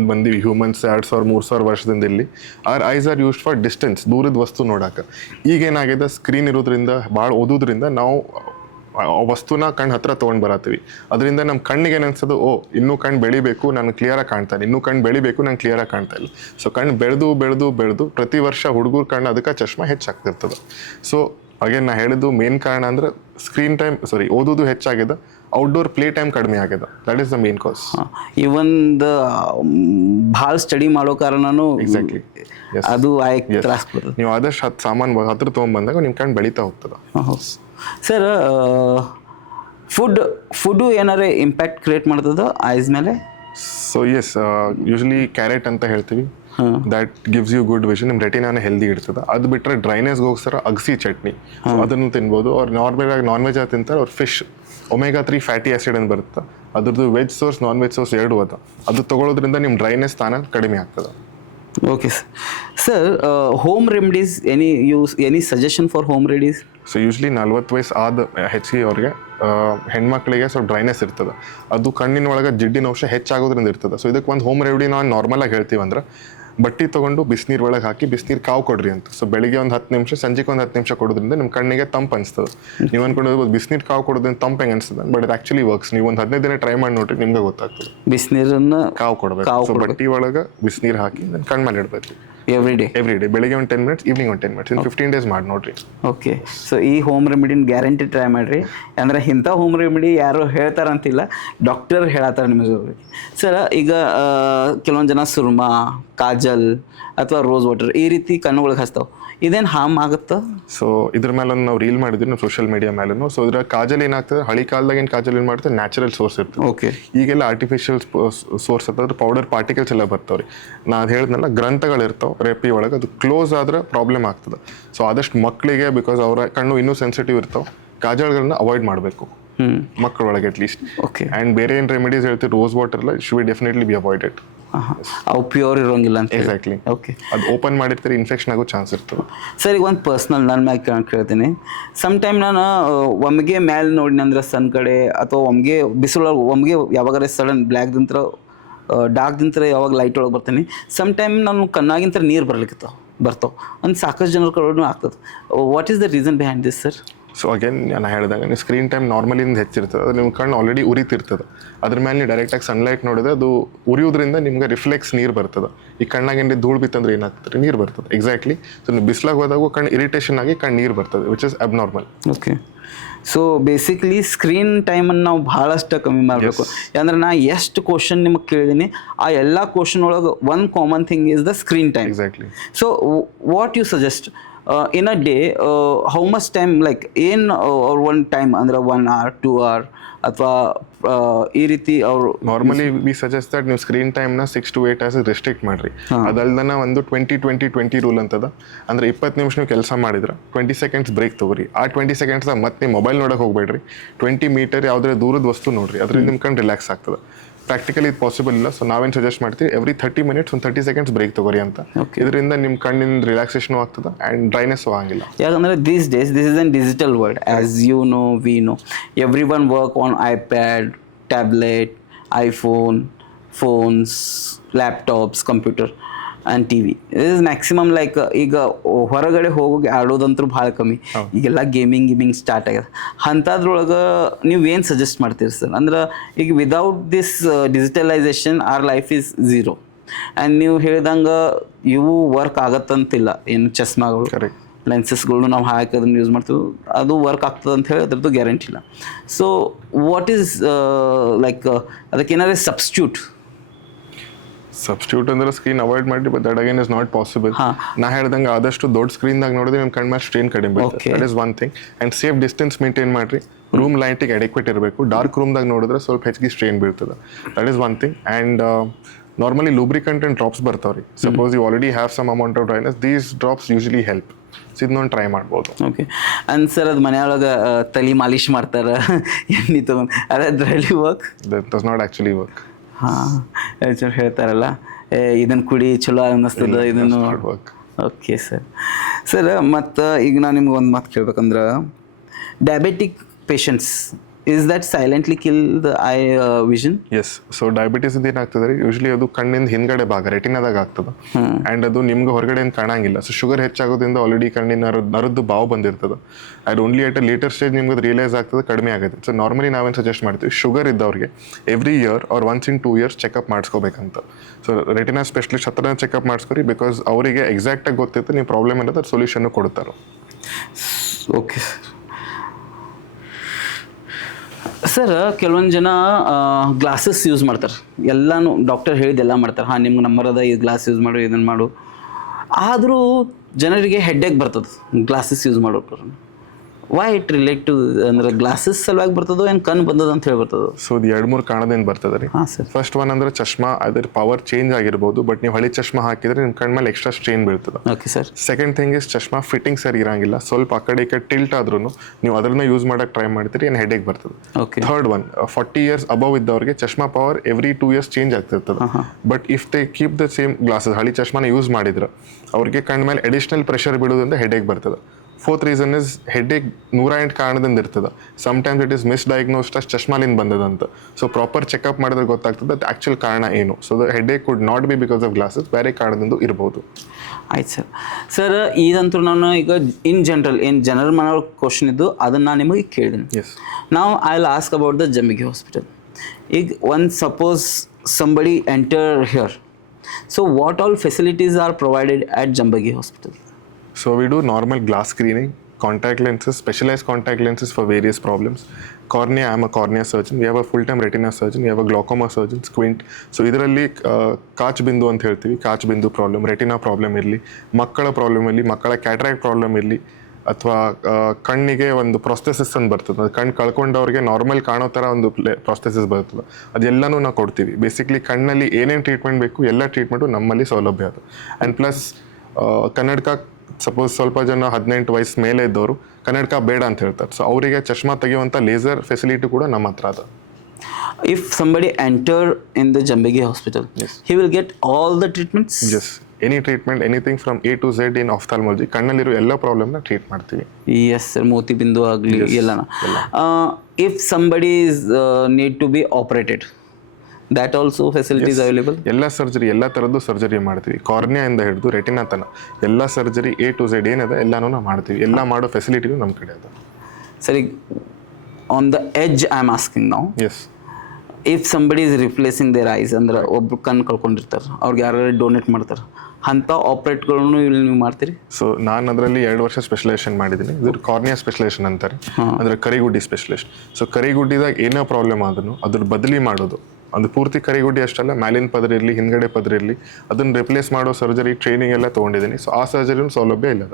ಬಂದೀವಿ ಹ್ಯೂಮನ್ಸ್ 2000-3000 ವರ್ಷದಿಂದ ಇಲ್ಲಿ. Our eyes are used for distance, ದೂರದ ವಸ್ತು ನೋಡೋಕೆ. ಈಗೇನಾಗಿದೆ, ಸ್ಕ್ರೀನ್ ಇರೋದ್ರಿಂದ, ಭಾಳ ಓದೋದ್ರಿಂದ ನಾವು ಆ ವಸ್ತುನ ಕಣ್ಣು ಹತ್ರ ತೊಗೊಂಡು ಬರತ್ತೀವಿ. ಅದರಿಂದ ನಮ್ಮ ಕಣ್ಣಿಗೆ ಏನು ಇನ್ನೂ ಕಣ್ಣು ಬೆಳಿಬೇಕು, ನಾನು ಕ್ಲಿಯರಾಗಿ ಕಾಣ್ತಾನೆ, ಇನ್ನೂ ಕಣ್ಣು ಬೆಳಿಬೇಕು, ನಾನು ಕ್ಲಿಯರಾಗಿ ಕಾಣ್ತಾ ಇಲ್ಲ. ಸೊ ಕಣ್ಣು ಬೆಳೆದು ಪ್ರತಿ ವರ್ಷ ಹುಡುಗರ ಕಣ್ಣು ಅದಕ್ಕೆ ಚಶ್ಮಾ ಹೆಚ್ಚಾಗ್ತಿರ್ತದೆ. ಸೊ ಅಗೇನ್ ನಾ ಹೇಳಿದ್ದು ಮೇನ್ ಕಾರಣ ಅಂದ್ರೆ ಸ್ಕ್ರೀನ್ ಟೈಮ್, ಓದೋದು ಹೆಚ್ಚಾಗಿದೆ, ಔಟ್ಡೋರ್ ಪ್ಲೇ ಟೈಮ್ ಕಡಿಮೆ ಆಗಿದೆ. That is the main cause. Even the ಭಾಳ ಸ್ಟಡಿ ಮಾಡೋ ಕಾರಣನೂ ಎಕ್ಸಾಕ್ಟ್ಲಿ ಅದು ತ್ರಾಸ. ನೀವು ಆದಷ್ಟು 10 ಸಾಮಾನು ಹತ್ರ ತೊಗೊಂಡ್ಬಂದಾಗ ನಿಮ್ಮ ಕಣ್ಣು ಬೆಳೀತಾ ಹೋಗ್ತದೆ. ಸರ್, ಫುಡ್ಡು ಏನಾರ ಇಂಪ್ಯಾಕ್ಟ್ ಕ್ರಿಯೇಟ್ ಮಾಡ್ತದ ಐಸ್ ಮೇಲೆ? ಸೊ ಎಸ್, ಯೂಶಲಿ ಕ್ಯಾರೆಟ್ ಅಂತ ಹೇಳ್ತೀವಿ. That gives you good vision, ನಿಮ್ಮ ರೆಟಿನಾನ ಹೆಲ್ದಿ ಇಡ್ತದೆ. ಅದು ಬಿಟ್ಟರೆ ಡ್ರೈನೆಸ್ಗೋಸ್ಕರ ಅಗಸಿ ಚಟ್ನಿ, ಅದನ್ನು ತಿನ್ಬೋದು. ಅವ್ರು ನಾರ್ಮಲ್ ಆಗಿ ನಾನ್ ವೆಜ್ ತಿಂತಾರೆ, ಅವ್ರು ಫಿಶ್ ಒಮೆಗಾ 3 ಫ್ಯಾಟಿ ಆ್ಯಸಿಡ್ ಅಂತ ಬರುತ್ತೆ. ಅದ್ರದ್ದು veg source, non veg source ಎರಡೂ ಅದ. ಅದು ತೊಗೊಳೋದ್ರಿಂದ ನಿಮ್ಮ ಡ್ರೈನೆಸ್ ತಾನ ಕಡಿಮೆ ಆಗ್ತದೆ. Okay sir. Home remedies, any suggestion for home remedies? So usually 40 ವಯಸ್ಸು ಆದ ಹೆಚ್ಚಿಗೆ ಅವ್ರಿಗೆ ಹೆಣ್ಮಕ್ಳಿಗೆ ಸ್ವಲ್ಪ ಡ್ರೈನೆಸ್ ಇರ್ತದೆ. ಅದು ಕಣ್ಣಿನ ಒಳಗೆ ಜಿಡ್ಡಿನ ಅಂಶ ಹೆಚ್ಚಾಗೋದ್ರಿಂದ ಇರ್ತದೆ. ಸೊ ಇದಕ್ಕೆ ಒಂದು ಹೋಮ್ ರೆಮಿಡಿ ನಾವು ನಾರ್ಮಲಾಗಿ ಹೇಳ್ತೀವಿ ಅಂದ್ರೆ, ಬಟ್ಟೆ ತೊಗೊಂಡು ಬಿಸಿನೀರು ಒಳಗೆ ಹಾಕಿ ಬಿಸಿನೀರು ಕಾವು ಕೊಡ್ರಿ ಅಂತ. ಸೊ ಬೆಳಿಗ್ಗೆ ಒಂದು 10 ನಿಮಿಷ, ಸಂಜೆಗೆ ಒಂದು 10 ನಿಮಿಷ ಕೊಡೋದ್ರಿಂದ ನಿಮ್ಮ ಕಣ್ಣಿಗೆ ತಂಪು ಅನಿಸ್ತದೆ. ನೀವು ಅನ್ಕೊಂಡು ಬಿಸಿನೀರು ಕಾವು ಕೊಡೋದ್ರಿಂದ ತಂಪು ಹೆಂಗೆ ಅನಿಸ್ತದೆ, ಬಟ್ ಇದು ಆ್ಯಕ್ಚುಲಿ ವರ್ಕ್ಸ್. ನೀವು ಒಂದು 15 ದಿನ ಟ್ರೈ ಮಾಡಿ ನೋಡ್ರಿ, ನಿಮ್ಗೆ ಗೊತ್ತಾಗ್ತದೆ. ಬಿಸಿನೀರನ್ನು ಕಾವು ಕೊಡಬೇಕು. ಸೊ ಬಟ್ಟೆ ಒಳಗೆ ಬಿಸಿನೀರು ಹಾಕಿ ಕಣ್ಣು ಮೇಲೆ ಇಡಬೇಕು ಎವ್ರಿ ಡೇ. ಬೆಳಿಗ್ಗೆ ಒಂದು 10 ಮಿನಿಟ್ಸ್, ಈವ್ನಿಂಗ್ ಒಂದು 10 ಮಿನಿಟ್ಸ್, ಇನ್ನು 15 ಡೇಸ್ ಮಾಡಿ ನೋಡ್ರಿ. ಓಕೆ. ಸೊ ಈ ಹೋಮ್ ರೆಮಿಡಿನ ಗ್ಯಾರಂಟಿ ಟ್ರೈ ಮಾಡಿರಿ. ಅಂದರೆ ಇಂಥ ಹೋಮ್ ರೆಮಿಡಿ ಯಾರು ಹೇಳ್ತಾರಂತಿಲ್ಲ, ಡಾಕ್ಟರ್ ಹೇಳತ್ತಾರೆ ನಿಮಗೆ. ಸರ್, ಈಗ ಕೆಲವೊಂದು ಜನ ಸುರ್ಮಾ, ಕಾಜಲ್ ಅಥವಾ ರೋಸ್ ವಾಟರ್ ಈ ರೀತಿ ಕಣ್ಣುಗಳಿಗೆ ಹಚ್ತಾವೆ. ಇದೇನು ಹಾರ್ಮ್ ಆಗುತ್ತಾ? ಸೊ ಇದ್ರ ಮೇಲೆ ನಾವು ರೀಲ್ ಮಾಡಿದ್ವಿ ನಮ್ಮ ಸೋಷಿಯಲ್ ಮೀಡಿಯಾ ಮೇಲೂ. ಸೊ ಇದ್ರ ಕಾಜಲ್ ಏನಾಗ್ತದೆ, ಹಳಿ ಕಾಲದಾಗ ಏನು ಕಾಜಲ್ ಏನು ಮಾಡ್ತಾರೆ, ನ್ಯಾಚುರಲ್ ಸೋರ್ಸ್ ಇರ್ತದೆ. ಓಕೆ. ಈಗೆಲ್ಲ ಆರ್ಟಿಫಿಷಿಯಲ್ ಸೋರ್ಸ್ ಅಂತಂದ್ರೆ ಪೌಡರ್ ಪಾರ್ಟಿಕಲ್ಸ್ ಎಲ್ಲ ಬರ್ತಾವ್ರಿ. ನಾ ಅದು ಹೇಳಿದ್ನಲ್ಲ, ಗ್ರಂಥಗಳಿರ್ತಾವೆ ರೆಪ್ಪಿ ಒಳಗೆ, ಅದು ಕ್ಲೋಸ್ ಆದ್ರೆ ಪ್ರಾಬ್ಲಮ್ ಆಗ್ತದೆ. ಸೊ ಆದಷ್ಟು ಮಕ್ಕಳಿಗೆ, ಬಿಕಾಸ್ ಅವರ ಕಣ್ಣು ಇನ್ನೂ ಸೆನ್ಸಿಟಿವ್ ಇರ್ತಾವೆ, ಕಾಜಲ್ಗಳನ್ನ ಅವಾಯ್ಡ್ ಮಾಡಬೇಕು ಮಕ್ಕಳೊಳಗೆ ಅಟ್ಲೀಸ್ಟ್. ಓಕೆ. ಆ್ಯಂಡ್ ಬೇರೆ ಏನು ರೆಮಿಡೀಸ್ ಹೇಳ್ತೀವಿ, ರೋಸ್ ವಾಟರ್ ಎಲ್ಲ ಶುಡ್ ಡೆಫಿನೆಟ್ಲಿ ಬಿ ಅವಾಯ್ಡೆಡ್. ಅವು ಪ್ಯೂರ್ ಇರೋಂಗಿಲ್ಲ ಅಂತ. ಎಕ್ಸಾಕ್ಟ್ಲಿ. ಓಕೆ. ಅದು ಓಪನ್ ಮಾಡಿರ್ತೀರಿ, ಇನ್ಫೆಕ್ಷನ್ ಆಗೋ ಚಾನ್ಸ್ ಇರ್ತದೆ. ಸರ್, ಈಗ ಒಂದು ಪರ್ಸ್ನಲ್ ನನ್ನ ಮ್ಯಾಗೆ ಕೇಳ್ತೀನಿ. ಸಮ್ ಟೈಮ್ ನಾನು ಒಮ್ಗೆ ಮ್ಯಾಲೆ ನೋಡಿ ಅಂದ್ರೆ ಸನ್ ಕಡೆ, ಅಥವಾ ಒಮ್ಗೆ ಬಿಸಿಲೊಳಗೆ ಒಮ್ಗೆ ಯಾವಾಗಾರ ಸಡನ್ ಬ್ಲ್ಯಾಕ್ದಿಂತ್ರ ಡಾರ್ಕ್ದಿಂತ್ರ ಯಾವಾಗ ಲೈಟ್ ಒಳಗೆ ಬರ್ತೀನಿ. ಸಮ್ ಟೈಮ್ ನಾನು ಕಣ್ಣಾಗಿಂತ ನೀರು ಬರ್ತಾವೆ. ಒಂದು ಸಾಕಷ್ಟು ಜನರ ಕಡೆ ಆಗ್ತದೆ. What is the reason behind this sir? So again ನಾನು ಹೇಳಿದಾಗ ನೀವು ಸ್ಕ್ರೀನ್ ಟೈಮ್ ನಾರ್ಮಲಿಂದ ಹೆಚ್ಚಿರ್ತದೆ, ಅದು ನಿಮ್ಮ ಕಣ್ಣು ಆಲ್ರೆಡಿ ಉರಿತಿರ್ತದೆ. ಅದ್ರ ಮೇಲೆ ನೀವು ಡೈರೆಕ್ಟಾಗಿ ಸನ್ಲೈಟ್ ನೋಡಿದ್ರೆ ಅದು ಉರಿಯೋದ್ರಿಂದ ನಿಮ್ಗೆ ರಿಫ್ಲೆಕ್ಸ್ ನೀರು ಬರ್ತದೆ. ಈ ಕಣ್ಣಾಗೇನು ಧೂಳು ಬಿತ್ತಂದ್ರೆ ಏನಾಗ್ತದೆ, ನೀರು ಬರ್ತದೆ. ಎಕ್ಸಾಕ್ಟ್ಲಿ. ಸೊ ನೀವು ಬಿಸಿಲಾಗ ಹೋದಾಗ ಕಣ್ಣು ಇರಿಟೇಷನ್ ಆಗಿ ಕಣ್ಣು ನೀರು ಬರ್ತದೆ, which is abnormal. Okay. So basically screen ಟೈಮನ್ನು ನಾವು ಭಾಳಷ್ಟು ಕಮ್ಮಿ ಮಾಡಬೇಕು. ಅಂದ್ರೆ ನಾ ಎಷ್ಟು ಕ್ವಶನ್ ನಿಮಗೆ ಕೇಳಿದ್ದೀನಿ, ಆ ಎಲ್ಲ ಕ್ವಶನ್ ಒಳಗೆ one common thing is the screen time. Exactly. So what you suggest in a day, how much time, like ಏನು ಅವ್ರ ಒಂದು ಟೈಮ್ ಅಂದ್ರೆ 1 hour 2 hour ಅಥವಾ ಈ ರೀತಿ ಅವರು ನಾರ್ಮಲಿ ವಿ ಸಜೆಸ್ಟ್ ದಟ್ ನೀವು ಸ್ಕ್ರೀನ್ ಟೈಮ್ನ 6 to 8 hours ರೆಸ್ಟ್ರಿಕ್ಟ್ ಮಾಡ್ರಿ. ಅದಲ್ದನ ಒಂದು 20-20-20 ರೂಲ್ ಅಂತದ. ಅಂದ್ರೆ 20 ನಿಮಿಷ ನೀವು ಕೆಲಸ ಮಾಡಿದ್ರೆ 20 seconds ಬ್ರೇಕ್ ತಗೋರಿ. ಆ 20 seconds ಮತ್ತೆ ನೀವು ಮೊಬೈಲ್ ನೋಡಕ್ಕೆ ಹೋಗ್ಬೇಡ್ರಿ. 20 ಮೀಟರ್ ಯಾವುದೇ ದೂರದ ವಸ್ತು ನೋಡ್ರಿ, ಅದರಿಂದ ನಿಮ್ಮ ಕಣ್ಣು ರಿಲ್ಯಾಕ್ಸ್ ಆಗ್ತದೆ. ಪ್ರಾಕ್ಟಿಕಲಿ ಇದು ಪಾಸಿಬಲ್ ಇಲ್ಲ. ಸೊ ನಾವೇನು ಸಜೆಸ್ಟ್ ಮಾಡ್ತೀವಿ, ಎವ್ರಿ 30 minutes ಒಂದು 30 seconds ಬ್ರೇಕ್ ತಗೋರಿ ಅಂತ. ಇದರಿಂದ ನಿಮ್ಮ ಕಣ್ಣಿನ ರಿಲ್ಯಾಕ್ಸೇಷನ್ ಆಗ್ತದೆ ಆ್ಯಂಡ್ ಡ್ರೈನೆಸ್ ಆಗಂಗಿಲ್ಲ. ಯಾಕಂದರೆ this is an digital world, as you know, we know, everyone work on iPad, tablet, iPhone, phones, laptops, computer and TV. Is maximum like ಈಗ ಹೊರಗಡೆ ಹೋಗಿ ಆಡೋದಂತೂ ಭಾಳ ಕಮ್ಮಿ. ಈಗೆಲ್ಲ ಗೇಮಿಂಗ್ ಸ್ಟಾರ್ಟ್ ಆಗ್ಯದ. ಅಂಥದ್ರೊಳಗೆ ನೀವು ಏನು ಸಜೆಸ್ಟ್ ಮಾಡ್ತೀರಿ ಸರ್? ಅಂದ್ರೆ ಈಗ without this digitalisation our life is zero. And ನೀವು ಹೇಳ್ದಂಗೆ ಇವು ವರ್ಕ್ ಆಗತ್ತಂತಿಲ್ಲ, ಏನು ಚಸ್ಮಾಗಳು, ಕರೆಕ್ಟ್, ಲೆನ್ಸಸ್ಗಳು ನಾವು ಹಾಕಿ ಅದನ್ನು ಯೂಸ್ ಮಾಡ್ತೀವಿ, ಅದು ವರ್ಕ್ ಆಗ್ತದೆ ಅಂತ ಹೇಳಿ ಅದ್ರದ್ದು ಗ್ಯಾರಂಟಿ ಇಲ್ಲ. ಸೊ ವಾಟ್ ಈಸ್ ಲೈಕ್ ಅದಕ್ಕೆ ಏನಾದ್ರು ಸಬ್ಸ್ಟ್ಯೂಟ್ ಅಂದ್ರೆ ಸ್ಕ್ರೀನ್ ಅವಾಯ್ಡ್ ಮಾಡಿ, but that again is not possible. ನಾ ಹೇಳ್ದಂಗೆ ಆದಷ್ಟು ದೊಡ್ಡ ಸ್ಕ್ರೀನ್ದಾಗ ನೋಡಿದ್ರೆ ನಿಮ್ಮ ಕಣ್ಣು ಮೇಲೆ ಸ್ಟ್ರೇನ್ ಕಡಿಮೆ ಬರ್ತದೆ. That is one thing. And safe distance maintain ಮಾಡಿರಿ. ರೂಮ್ ಲೈಟಿಗೆ ಅಡೆಕ್ವೇಟ್ ಇರಬೇಕು. ಡಾರ್ಕ್ ರೂಮ್ದಾಗ ನೋಡಿದ್ರೆ ಸ್ವಲ್ಪ ಹೆಚ್ಚಿಗೆ ಸ್ಟ್ರೇನ್ ಬೀಳ್ತದೆ. That is one thing. And normally lubricant and drops ಬರ್ತಾವೆ ರೀ. Suppose you already have some amount of dryness, these drops usually help. ಇದನ್ನೊಂದು ಟ್ರೈ ಮಾಡ್ಬೋದು. ಓಕೆ. ಆ್ಯಂಡ್ ಸರ್ ಅದು ಮನೆಯೊಳಗೆ ತಲೆ ಮಾಲಿಶ್ ಮಾಡ್ತಾರೆ ಎಣ್ಣೆ ತೊಗೊಂಡು, ಅದ್ really work? That does not actually work. ಹಾಂ, ಹೇಳ್ತಾರಲ್ಲ ಇದನ್ನು ಕುಡಿ ಚಲೋ ಅನ್ನಿಸ್ತದೆ, ಇದನ್ನು. Okay sir. ಮತ್ತು ಈಗ ನಾನು ನಿಮ್ಗೆ ಒಂದು ಮಾತು ಕೇಳ್ಬೇಕಂದ್ರೆ, diabetic patients, is that silently kill the eye vision? Yes. So diabetes ಏನಾಗ್ತದೆ ರೀ, ಯೂಶಲಿ ಅದು ಕಣ್ಣಿಂದ ಹಿಂದ್ಗಡೆ ಭಾಗ ರೆಟಿನಾದಾಗ ಆಗ್ತದೆ. ಆ್ಯಂಡ್ ಅದು ನಿಮ್ಗೆ ಹೊರಗಡೆ ಏನು ಕಾಣಂಗಿಲ್ಲ. ಸೊ ಶುಗರ್ ಹೆಚ್ಚಾಗೋದ್ರಿಂದ ಆಲ್ರೆಡಿ ಕಣ್ಣಿನ ನರದ್ದು ಬಾವು ಬಂದಿರ್ತದೆ. And only at a later stage ನಿಮ್ಗೆ ಅದು ರಿಯಲೈಸ್ ಆಗ್ತದೆ, ಕಡಿಮೆ ಆಗುತ್ತೆ. ಸೊ ನಾರ್ಮಲಿ ನಾವೇನು ಸಜೆಸ್ಟ್ ಮಾಡ್ತೀವಿ, ಶುಗರ್ ಇದ್ದವ್ರಿಗೆ every year or once in 2 years checkup ಮಾಡಿಸ್ಕೋಬೇಕಂತ. ಸೊ ರೆಟಿನಾ ಸ್ಪೆಷಲಿಸ್ಟ್ ಹತ್ರ ಚೆಕಪ್ ಮಾಡಿಸ್ಕೊರಿ, ಬಿಕಾಸ್ ಅವರಿಗೆ ಎಕ್ಸಾಕ್ಟಾಗಿ ಗೊತ್ತಿತ್ತು ನೀವು ಪ್ರಾಬ್ಲಮ್ ಏನದ, ಅದು ಸೊಲ್ಯೂಷನ್ನು ಕೊಡ್ತಾರೆ. Okay sir. ಕೆಲವೊಂದು ಜನ ಗ್ಲಾಸಸ್ ಯೂಸ್ ಮಾಡ್ತಾರೆ, ಎಲ್ಲನೂ ಡಾಕ್ಟರ್ ಹೇಳಿದ್ದೆಲ್ಲ ಮಾಡ್ತಾರೆ. ಹಾಂ, ನಿಮ್ಗೆ ನಂಬರ್ ಅದ, ಈ ಗ್ಲಾಸ್ ಯೂಸ್ ಮಾಡು, ಇದನ್ನು ಮಾಡು. ಆದರೂ ಜನರಿಗೆ ಹೆಡ್ಡೇಕ್ ಬರ್ತದೆ ಗ್ಲಾಸಸ್ ಯೂಸ್ ಮಾಡೋರು. ವೈ ಇಟ್ ರಿಲೇಟ್ ಟು, ಅಂದ್ರೆ ಗ್ಲಾಸಸ್ ಸಲುವಾಗಿ ಬರ್ತದೋ ಏನು ಕಣ್ಣು ಬಂದದ ಅಂತ ಹೇಳಿ ಬರ್ತದೋ? ಸೊ ಇದು 2-3 ಕಾರಣದಿಂದ ಬರ್ತದೆ ರೀ. ಹಾಂ ಸರ್. ಫಸ್ಟ್ ಒನ್ ಅಂದ್ರೆ ಚಶ್ಮಾ, ಅದ್ರ ಪವರ್ ಚೇಂಜ್ ಆಗಿರ್ಬೋದು, ಬಟ್ ನೀವು ಹಳಿ ಚಶ್ಮಾ ಹಾಕಿದ್ರೆ ನಿಮ್ಮ ಕಣ್ಣ ಮೇಲೆ ಎಕ್ಸ್ಟ್ರಾ ಸ್ಟ್ರೇನ್ ಬೀಳ್ತದೆ. Okay sir. Second thing is ಚಶ್ಮಾ ಫಿಟ್ಟಿಂಗ್ ಸರಿ ಇರಂಗಿಲ್ಲ. ಸ್ವಲ್ಪ ಆ ಕಡೆ ಈ ಕಡೆ ಟಿಲ್ಟ್ ಆದ್ರೂ ನೀವು ಅದನ್ನ ಯೂಸ್ ಮಾಡೋಕೆ ಟ್ರೈ ಮಾಡ್ತೀರಿ, ಏನು ಹೆಡ್ಡೇಕ್ ಬರ್ತದೆ. Okay. Third one, 40 years above ಇದ್ದವ್ರಿಗೆ ಚಶ್ಮಾ ಪವರ್ ಎವ್ರಿ 2 years ಚೇಂಜ್ ಆಗ್ತಿರ್ತದೆ. But if they keep the same glasses, ಹಳಿ ಚಶ್ಮಾನ ಯೂಸ್ ಮಾಡಿದ್ರೆ ಅವ್ರಿಗೆ ಕಣ್ಣ ಮೇಲೆ ಅಡಿಷನಲ್ ಪ್ರೆಷರ್ ಬೀಳೋದ್ರಿಂದ ಹೆಡ್ಡೇಕ್ ಬರ್ತದೆ. ಫೋರ್ತ್ ರೀಸನ್ ಇಸ್ ಹೆಡ್ಡೇಕ್ 108 ಕಾರಣದಿಂದ ಇರ್ತದೆ. Sometimes it is misdiagnosed as ಚಶ್ಮಾಲಿಂದ ಬಂದದಂತ. ಸೊ ಪ್ರಾಪರ್ ಚೆಕಪ್ ಮಾಡಿದ್ರೆ ಗೊತ್ತಾಗ್ತದೆ ಅದು ಆ್ಯಕ್ಚುಲ್ ಕಾರಣ ಏನು. So the headache would not be because of glasses, ಬೇರೆ ಕಾರಣದಿಂದ ಇರ್ಬೋದು. ಆಯ್ತು ಸರ್. ಇದಂತೂ ನಾನು ಈಗ ಇನ್ ಜನರಲ್ ಜನರಲ್ ಮಾಡೋ ಕ್ವಶನ್ ಇದ್ದು ಅದನ್ನು ನಾನು ನಿಮಗೆ ಕೇಳಿದ್ದೀನಿ. ಎಸ್. ನಾವು I will ask about the Jambagi hospital. ಈಗ one suppose somebody enter here, so what all facilities are provided at Jambagi Hospital? So we do normal glass screening, contact lenses, specialized contact lenses for various problems. Cornea, I'm a cornea surgeon. We have a full-time retina surgeon. We have a glaucoma surgeon, squint. So ಇದರಲ್ಲಿ ಕಾಚ್ ಬಿಂದು ಅಂತ ಹೇಳ್ತೀವಿ. ಕಾಚ್ ಬಿಂದು problem, retina problem ಇರಲಿ, ಮಕ್ಕಳ problem ಇರಲಿ, ಮಕ್ಕಳ cataract problem ಇರಲಿ, ಅಥವಾ ಕಣ್ಣಿಗೆ ಒಂದು ಪ್ರೊಸ್ಥೆಸಿಸ್ ಅಂತ ಬರ್ತದೆ. ಅದು ಕಣ್ಣು ಕಳ್ಕೊಂಡವ್ರಿಗೆ ನಾರ್ಮಲ್ ಕಾಣೋ ಥರ ಒಂದು ಪ್ರೊಸ್ಥೆಸಿಸ್ ಬರ್ತದೆ. ಅದೆಲ್ಲನೂ ನಾವು ಕೊಡ್ತೀವಿ. ಬೇಸಿಕ್ಲಿ ಕಣ್ಣಲ್ಲಿ ಏನೇನು ಟ್ರೀಟ್ಮೆಂಟ್ ಬೇಕು ಎಲ್ಲ ಟ್ರೀಟ್ಮೆಂಟು ನಮ್ಮಲ್ಲಿ ಸೌಲಭ್ಯ ಅದು. ಆ್ಯಂಡ್ ಪ್ಲಸ್ ಕನ್ನಡಕ, ಸಪೋಸ್ ಸ್ವಲ್ಪ ಜನ 18 ವಯಸ್ಸು ಮೇಲೆ ಇದ್ದವರು ಕನ್ನಡಕ ಬೇಡ ಅಂತ ಹೇಳ್ತಾರೆ. ಸೊ ಅವರಿಗೆ ಚಶ್ಮಾ ತೆಗೆಯುವಂಥ ಲೇಸರ್ ಫೆಸಿಲಿಟಿ ಕೂಡ ನಮ್ಮ ಹತ್ರ ಅದ. If somebody enter in the Jambagi Hospital, yes, he will get all the treatments? Yes, any treatment, anything from A to Z in ophthalmology. ಕಣ್ಣಲ್ಲಿರೋ ಎಲ್ಲ ಪ್ರಾಬ್ಲಮ್ನ ಟ್ರೀಟ್ ಮಾಡ್ತೀವಿ. Yes sir, ಮೋತಿ ಬಿಂದು ಆಗಲಿ ಎಲ್ಲನ. If somebody is need to be operated, that also facilities available? ಎಲ್ಲ surgery, ಎಲ್ಲ ಥರದ್ದು surgery ಮಾಡ್ತೀವಿ. ಕಾರ್ನಿಯಿಂದ ಹಿಡಿದು ರೆಟಿನಾ ತನಕ ಎಲ್ಲ ಸರ್ಜರಿ A to Z ಏನಿದೆ ಎಲ್ಲನೂ ನಾವು ಮಾಡ್ತೀವಿ. ಎಲ್ಲ ಮಾಡೋ ಫೆಸಿಲಿಟಿನೂ ನಮ್ಮ ಕಡೆ ಅದ. ಸರಿ, on the edge I am asking ನಾವು, yes. If somebody is replacing their eyes, ಅಂದ್ರೆ ಒಬ್ರು ಕಣ್ಣು ಕಳ್ಕೊಂಡಿರ್ತಾರೆ, ಅವ್ರಿಗೆ ಯಾರು ಡೊನೇಟ್ ಮಾಡ್ತಾರೆ, ಅಂಥ ಆಪ್ರೇಟ್ಗಳನ್ನು ಇಲ್ಲಿ ನೀವು ಮಾಡ್ತೀರಿ? ಸೊ ನಾನು ಅದರಲ್ಲಿ 2 ವರ್ಷ ಸ್ಪೆಷಲೈಸೇಷನ್ ಮಾಡಿದ್ದೀನಿ. ಇದು ಕಾರ್ನಿಯಾ ಸ್ಪೆಷಲೈಸೇಷನ್ ಅಂತಾರೆ, ಅಂದರೆ ಕರಿಗುಡ್ಡಿ ಸ್ಪೆಷಲಿಸ್ಟ್. ಸೊ ಕರಿಗುಡ್ಡಿದಾಗ ಏನೋ ಪ್ರಾಬ್ಲಮ್ ಆದನು ಅದ್ರ ಬದಲಿ ಮಾಡೋದು, ಅದು ಪೂರ್ತಿ ಕರಿಗುಡ್ಡಿ ಅಷ್ಟಲ್ಲ, ಮ್ಯಾಲಿನ ಪದರ ಇರಲಿ ಹಿಂದ್ಗಡೆ ಪದರ ಇರಲಿ, ಅದನ್ನು ರಿಪ್ಲೇಸ್ ಮಾಡೋ ಸರ್ಜರಿ ಟ್ರೈನಿಂಗ್ ಎಲ್ಲ ತೊಗೊಂಡಿದ್ದೀನಿ. ಸೊ ಆ ಸರ್ಜರಿನೂ ಸೌಲಭ್ಯ ಇಲ್ಲ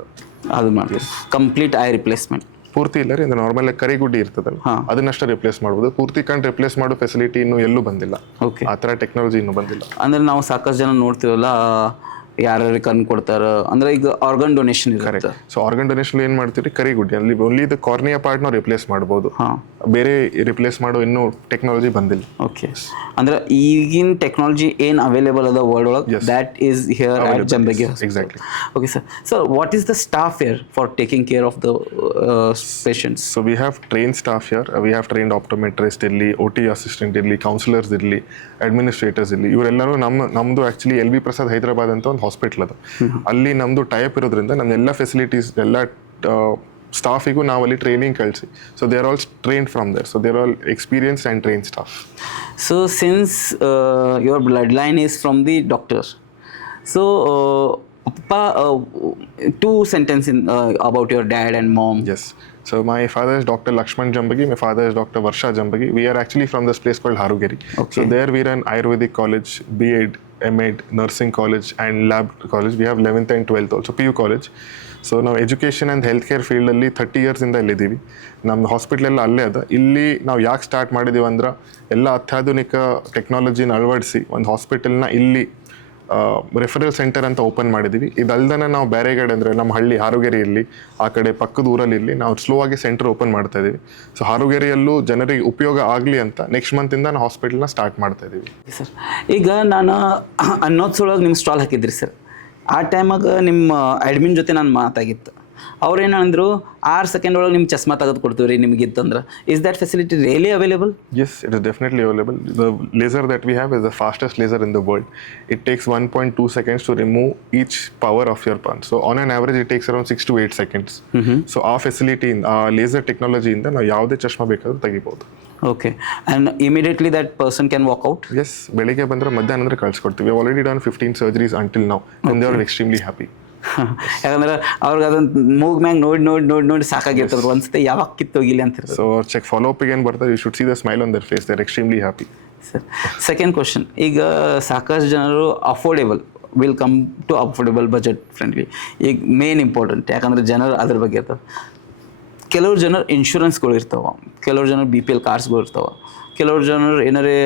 ಅದು ಮಾಡ್ತೀವಿ. ಕಂಪ್ಲೀಟ್ ಐ ರಿಪ್ಲೇಸ್ಮೆಂಟ್ ಪೂರ್ತಿ ಇಲ್ಲ ರೀ, ಅಂದ್ರೆ ನಾರ್ಮಲ್ ಕರಿಗುಡ್ಡಿ ಇರ್ತದಲ್ಲ ಅದನ್ನಷ್ಟೇ ರಿಪ್ಲೇಸ್ ಮಾಡ್ಬೋದು. ಪೂರ್ತಿ ಕಣ್ ರಿಪ್ಲೇಸ್ ಮಾಡೋ ಫೆಸಿಲಿಟಿ ಇನ್ನೂ ಎಲ್ಲೂ ಬಂದಿಲ್ಲ. ಓಕೆ, ಆ ಥರ ಟೆಕ್ನಾಲಜಿ ಇನ್ನೂ ಬಂದಿಲ್ಲ. ಅಂದ್ರೆ ನಾವು ಸಾಕಷ್ಟು ಜನ ನೋಡ್ತೀವಲ್ಲ, ಯಾರ್ಯಾರು ಕಣ್ಣು ಕೊಡ್ತಾರ, ಅಂದ್ರೆ ಈಗ ಆರ್ಗನ್ ಡೊನೇಷನ್ ಇರುತ್ತೆ. ಸೊ ಆರ್ಗನ್ ಡೊನೇಷನ್ ಏನು ಮಾಡ್ತೀವಿ, ಕರಿಗುಡ್ಡಿ ಅಲ್ಲಿ ಓನ್ಲಿ ದ ಕಾರ್ನಿಯಾ ಪಾರ್ಟ್ ನಾವು ರಿಪ್ಲೇಸ್ ಮಾಡ್ಬೋದು, ಬೇರೆ ರಿಪ್ಲೇಸ್ ಮಾಡೋ ಇನ್ನೂ ಟೆಕ್ನಾಲಜಿ ಬಂದಿಲ್ಲ. ಓಕೆ, ಅಂದ್ರೆ ಈಗಿನ ಟೆಕ್ನಾಲಜಿ ಏನು ಅವೈಲೇಬಲ್ ಅದ ವರ್ಲ್ಡ್ ಒಳಗೆ, that is here at Jambagi. Exactly. Okay sir. So what is the staff here for taking care of the patients? So we have train staff here. We have trained optometrist ಇರಲಿ, OT assistant ಇರಲಿ, councillors ಇರಲಿ, administrators ಇರಲಿ. ಇವರೆಲ್ಲರೂ ನಮ್ಮದು actually LV Prasad Hyderabad ಅಂತ ಒಂದು hospital ಅದು, ಅಲ್ಲಿ ನಮ್ಮದು ಟೈಪ್ ಇರೋದ್ರಿಂದ ನಮ್ಮ ಎಲ್ಲ ಫೆಸಿಲಿಟೀಸ್ ಎಲ್ಲ ಸ್ಟಾಫಿಗೂ ನಾವು ಅಲ್ಲಿ ಟ್ರೈನಿಂಗ್ ಕಳಿಸಿ. So they are all trained from there. So they are all experience and train staff. So since your blood line is from the doctor, so two sentences about your dad and mom. Yes. So my father is Dr. Lakshman Jambagi. My father is Dr. Varsha Jambagi. We are actually from this place called Harugeri. Okay. So there we run Ayurvedic college, B.Ed, M.Ed, nursing college and lab college. We have 11th and 12th also, PU college. So ನಾವು education and health care ಫೀಲ್ಡಲ್ಲಿ 30 ಇಯರ್ಸಿಂದ ಇಲ್ಲಿದ್ದೀವಿ. ನಮ್ಮ hospital ಎಲ್ಲ ಅಲ್ಲೇ ಅದ. ಇಲ್ಲಿ ನಾವು ಯಾಕೆ start ಮಾಡಿದ್ದೀವಿ ಅಂದ್ರೆ, ಎಲ್ಲ ಅತ್ಯಾಧುನಿಕ ಟೆಕ್ನಾಲಜಿನ ಅಳವಡಿಸಿ ಒಂದು ಹಾಸ್ಪಿಟಲ್ನ ಇಲ್ಲಿ ರೆಫರಲ್ ಸೆಂಟರ್ ಅಂತ ಓಪನ್ ಮಾಡಿದ್ದೀವಿ. ಇದಲ್ದನೆ ನಾವು ಬೇರೆ ಕಡೆ ಅಂದರೆ ನಮ್ಮ ಹಳ್ಳಿ ಹಾರುಗೆರೆಯಲ್ಲಿ, ಆ ಕಡೆ ಪಕ್ಕದ ಊರಲ್ಲಿ ನಾವು ಸ್ಲೋ ಆಗಿ ಸೆಂಟರ್ ಓಪನ್ ಮಾಡ್ತಾ ಇದ್ದೀವಿ. ಸೊ ಹಾರುಗೆರೆಯಲ್ಲೂ ಜನರಿಗೆ ಉಪಯೋಗ ಆಗಲಿ ಅಂತ ನೆಕ್ಸ್ಟ್ ಮಂತಿಂದ ನಾವು ಹಾಸ್ಪಿಟಲ್ನ ಸ್ಟಾರ್ಟ್ ಮಾಡ್ತಾ ಇದ್ದೀವಿ. ಸರ್, ಈಗ ನಾನು ಅನ್ನೋದ್ಸೊಳಗೆ ನಿಮ್ಮ ಸ್ಟಾಲ್ ಹಾಕಿದ್ರಿ ಸರ್. ಆ ಟೈಮಾಗ ನಿಮ್ಮ ಅಡ್ಮಿನ್ ಜೊತೆ ನಾನು ಮಾತಾಗಿತ್ತು. ಅವ್ರೇನಂದ್ರು 6 ಸೆಕೆಂಡ್ ಒಳಗೆ ನಿಮ್ಮ ಚಸ್ಮಾ ತೆಗೆದು ಕೊಡ್ತೀವಿ ರೀ ನಿಮಗಿತ್ತಂದ್ರೆ. Is that facility really available? Yes, it is definitely available. The laser that we have is the fastest laser in the world. It takes 1.2 seconds to remove each power of your punch. So on an average, it takes around 6 to 8 seconds. So ಆ facility, ಆ laser ಟೆಕ್ನಾಲಜಿಯಿಂದ ನಾವು ಯಾವುದೇ ಚಶ್ಮಾ ಬೇಕಾದ್ರೂ ತೆಗಿಬೋದು. Okay, and immediately that person can walk out? Yes, ಬೆಳಿಗ್ಗೆ ಬಂದರೆ ಮಧ್ಯಾಹ್ನ ಅಂದರೆ ಕಳಿಸ್ಕೊಡ್ತೀವಿ. Already done 15 surgeries until now and they are extremely happy. ಯಾಕಂದ್ರೆ ಅವ್ರಿಗೆ ಅದನ್ನ ಮೂಗ್ ಮ್ಯಾಗ ನೋಡಿ ಸಾಕಾಗಿರ್ತದೆ, ಒಂದ್ಸತಿ ಯಾವಾಗ ಕಿತ್ತೋಗಿಲ್ಲ ಅಂತ. ಸೊ ಚೆಕ್ ಫಾಲೋ ಅಪ್ ಏನು ಬರ್ತಾರೆ, you should see the smile on their face, they are extremely happy. Sir, second question, ಈಗ ಸಾಕಷ್ಟು ಜನರು affordable will come to affordable budget friendly. ಈಗ ಮೇನ್ ಇಂಪಾರ್ಟೆಂಟ್, ಯಾಕಂದ್ರೆ ಜನರು ಅದ್ರ ಬಗ್ಗೆ ಇರ್ತಾವೆ. ಕೆಲವ್ರು ಜನರು ಇನ್ಶೂರೆನ್ಸ್ಗಳು ಇರ್ತಾವೆ, ಕೆಲವ್ರು ಜನರು BPL ಕಾರ್ಡ್ಸ್ಗಳು ಇರ್ತಾವೆ, ಕೆಲವ್ರು ಜನರು ಏನಾರೇ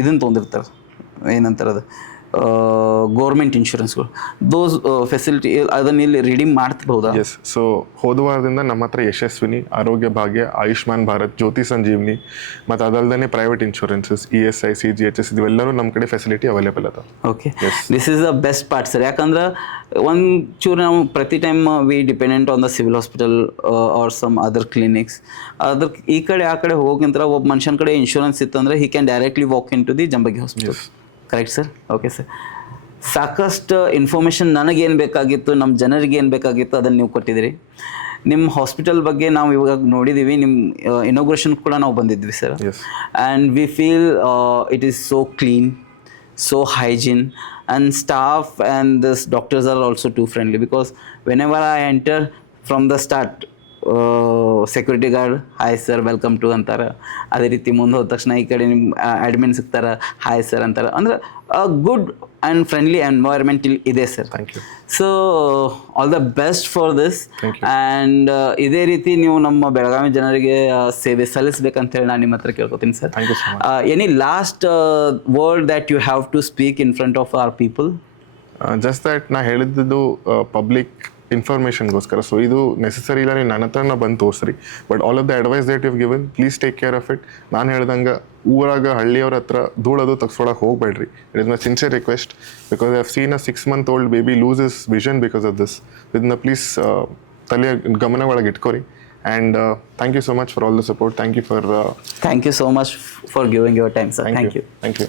ಇದನ್ನು ತೊಗೊಂಡಿರ್ತಾರೆ, ಏನಂತಾರೆ ಅದು, ಗೌರ್ಮೆಂಟ್ ಇನ್ಶೂರೆನ್ಸ್ಗಳು. ದೋಸ್ ಫೆಸಿಲಿಟಿ ಅದನ್ನ ಇಲ್ಲಿ ರೀಡಿಂಗ್ ಮಾಡ್ತಿರ್ಬೋದಾ? ಎಸ್. ಸೊ ಹೋದ ವಾರದಿಂದ ನಮ್ಮ ಹತ್ರ ಯಶಸ್ವಿನಿ, ಆರೋಗ್ಯ ಭಾಗ್ಯ, ಆಯುಷ್ಮಾನ್ ಭಾರತ್, ಜ್ಯೋತಿ ಸಂಜೀವಿನಿ ಮತ್ತು ಅದಲ್ಲದೆ ಪ್ರೈವೇಟ್ ಇನ್ಶೂರೆನ್ಸಸ್ ESI, CGHS ಇವೆಲ್ಲರೂ ನಮ್ಮ ಕಡೆ ಫೆಸಿಲಿಟಿ ಅವೈಲೇಬಲ್ ಅದ. Okay, this is the best part sir. ಯಾಕಂದ್ರೆ ಒಂದು ಚೂರು ನಾವು ಪ್ರತಿ time we dependent on the civil hospital or some other clinics. ಅದ್ರ ಈ ಕಡೆ ಆ ಕಡೆ ಹೋಗಿಂತ ಒಬ್ಬ ಮನುಷ್ಯನ ಕಡೆ ಇನ್ಶೂರೆನ್ಸ್ ಇತ್ತಂದ್ರೆ he can directly walk into the Jambagi hospital. Correct sir? Okay sir, ಸಾಕಷ್ಟು ಇನ್ಫಾರ್ಮೇಷನ್ ನನಗೇನು ಬೇಕಾಗಿತ್ತು, ನಮ್ಮ ಜನರಿಗೆ ಏನು ಬೇಕಾಗಿತ್ತು ಅದನ್ನು ನೀವು ಕೊಟ್ಟಿದ್ದೀರಿ. ನಿಮ್ಮ ಹಾಸ್ಪಿಟಲ್ ಬಗ್ಗೆ ನಾವು ಇವಾಗ ನೋಡಿದ್ದೀವಿ, ನಿಮ್ಮ ಇನಾಗ್ರೇಷನ್ ಕೂಡ ನಾವು ಬಂದಿದ್ವಿ sir. And we feel it is so clean, so hygiene, and staff and this doctors are also too friendly, because whenever I enter from the start, security guard hi sir welcome to ಅಂತಾರೆ. ಅದೇ ರೀತಿ ಮುಂದೆ ಹೋದ ತಕ್ಷಣ ಈ ಕಡೆ ನಿಮ್ಮ admin ಸಿಗ್ತಾರೆ, ಹಾಯ್ ಸರ್ ಅಂತಾರೆ. ಅಂದ್ರೆ ಗುಡ್ ಆ್ಯಂಡ್ ಫ್ರೆಂಡ್ಲಿ ಎನ್ವೈರ್ಮೆಂಟ್ ಇಲ್ಲಿ ಇದೆ sir. Thank you. So all the best for this. And ಇದೇ ರೀತಿ ನೀವು ನಮ್ಮ ಬೆಳಗಾವಿ ಜನರಿಗೆ ಸೇವೆ ಸಲ್ಲಿಸ್ಬೇಕಂತ ಹೇಳಿ ನಾನು ನಿಮ್ಮ ಹತ್ರ ಕೇಳ್ಕೊತೀನಿ sir. Thank you so much. Any last word that you have to speak in front of our people? Just that ನಾ ಹೇಳಿದ್ದು ಪಬ್ಲಿಕ್ ಇನ್ಫಾರ್ಮೇಷನ್ಗೋಸ್ಕರ. ಸೊ ಇದು ನೆಸಸರಿ ಇಲ್ಲ, ನೀವು ನನ್ನ ಹತ್ರನ ಬಂದು ತೋರಿಸ್ರಿ. But all of the advice that you given, please take care of it. ನಾನು ಹೇಳ್ದಂಗೆ ಊರಾಗ ಹಳ್ಳಿಯವ್ರ ಹತ್ರ ಧೂಳದು ತಗ್ಸ್ಕೊಳಕ್ಕೆ ಹೋಗಬೇಡ್ರಿ. It is my sincere request, because I have seen a 6-month-old baby lose is vision because of this. ಇದನ್ನ please ತಲೆಯ ಗಮನ ಒಳಗೆ ಇಟ್ಕೊರಿ. And thank you so much for all the support. Thank you so much for giving your time sir. Thank you.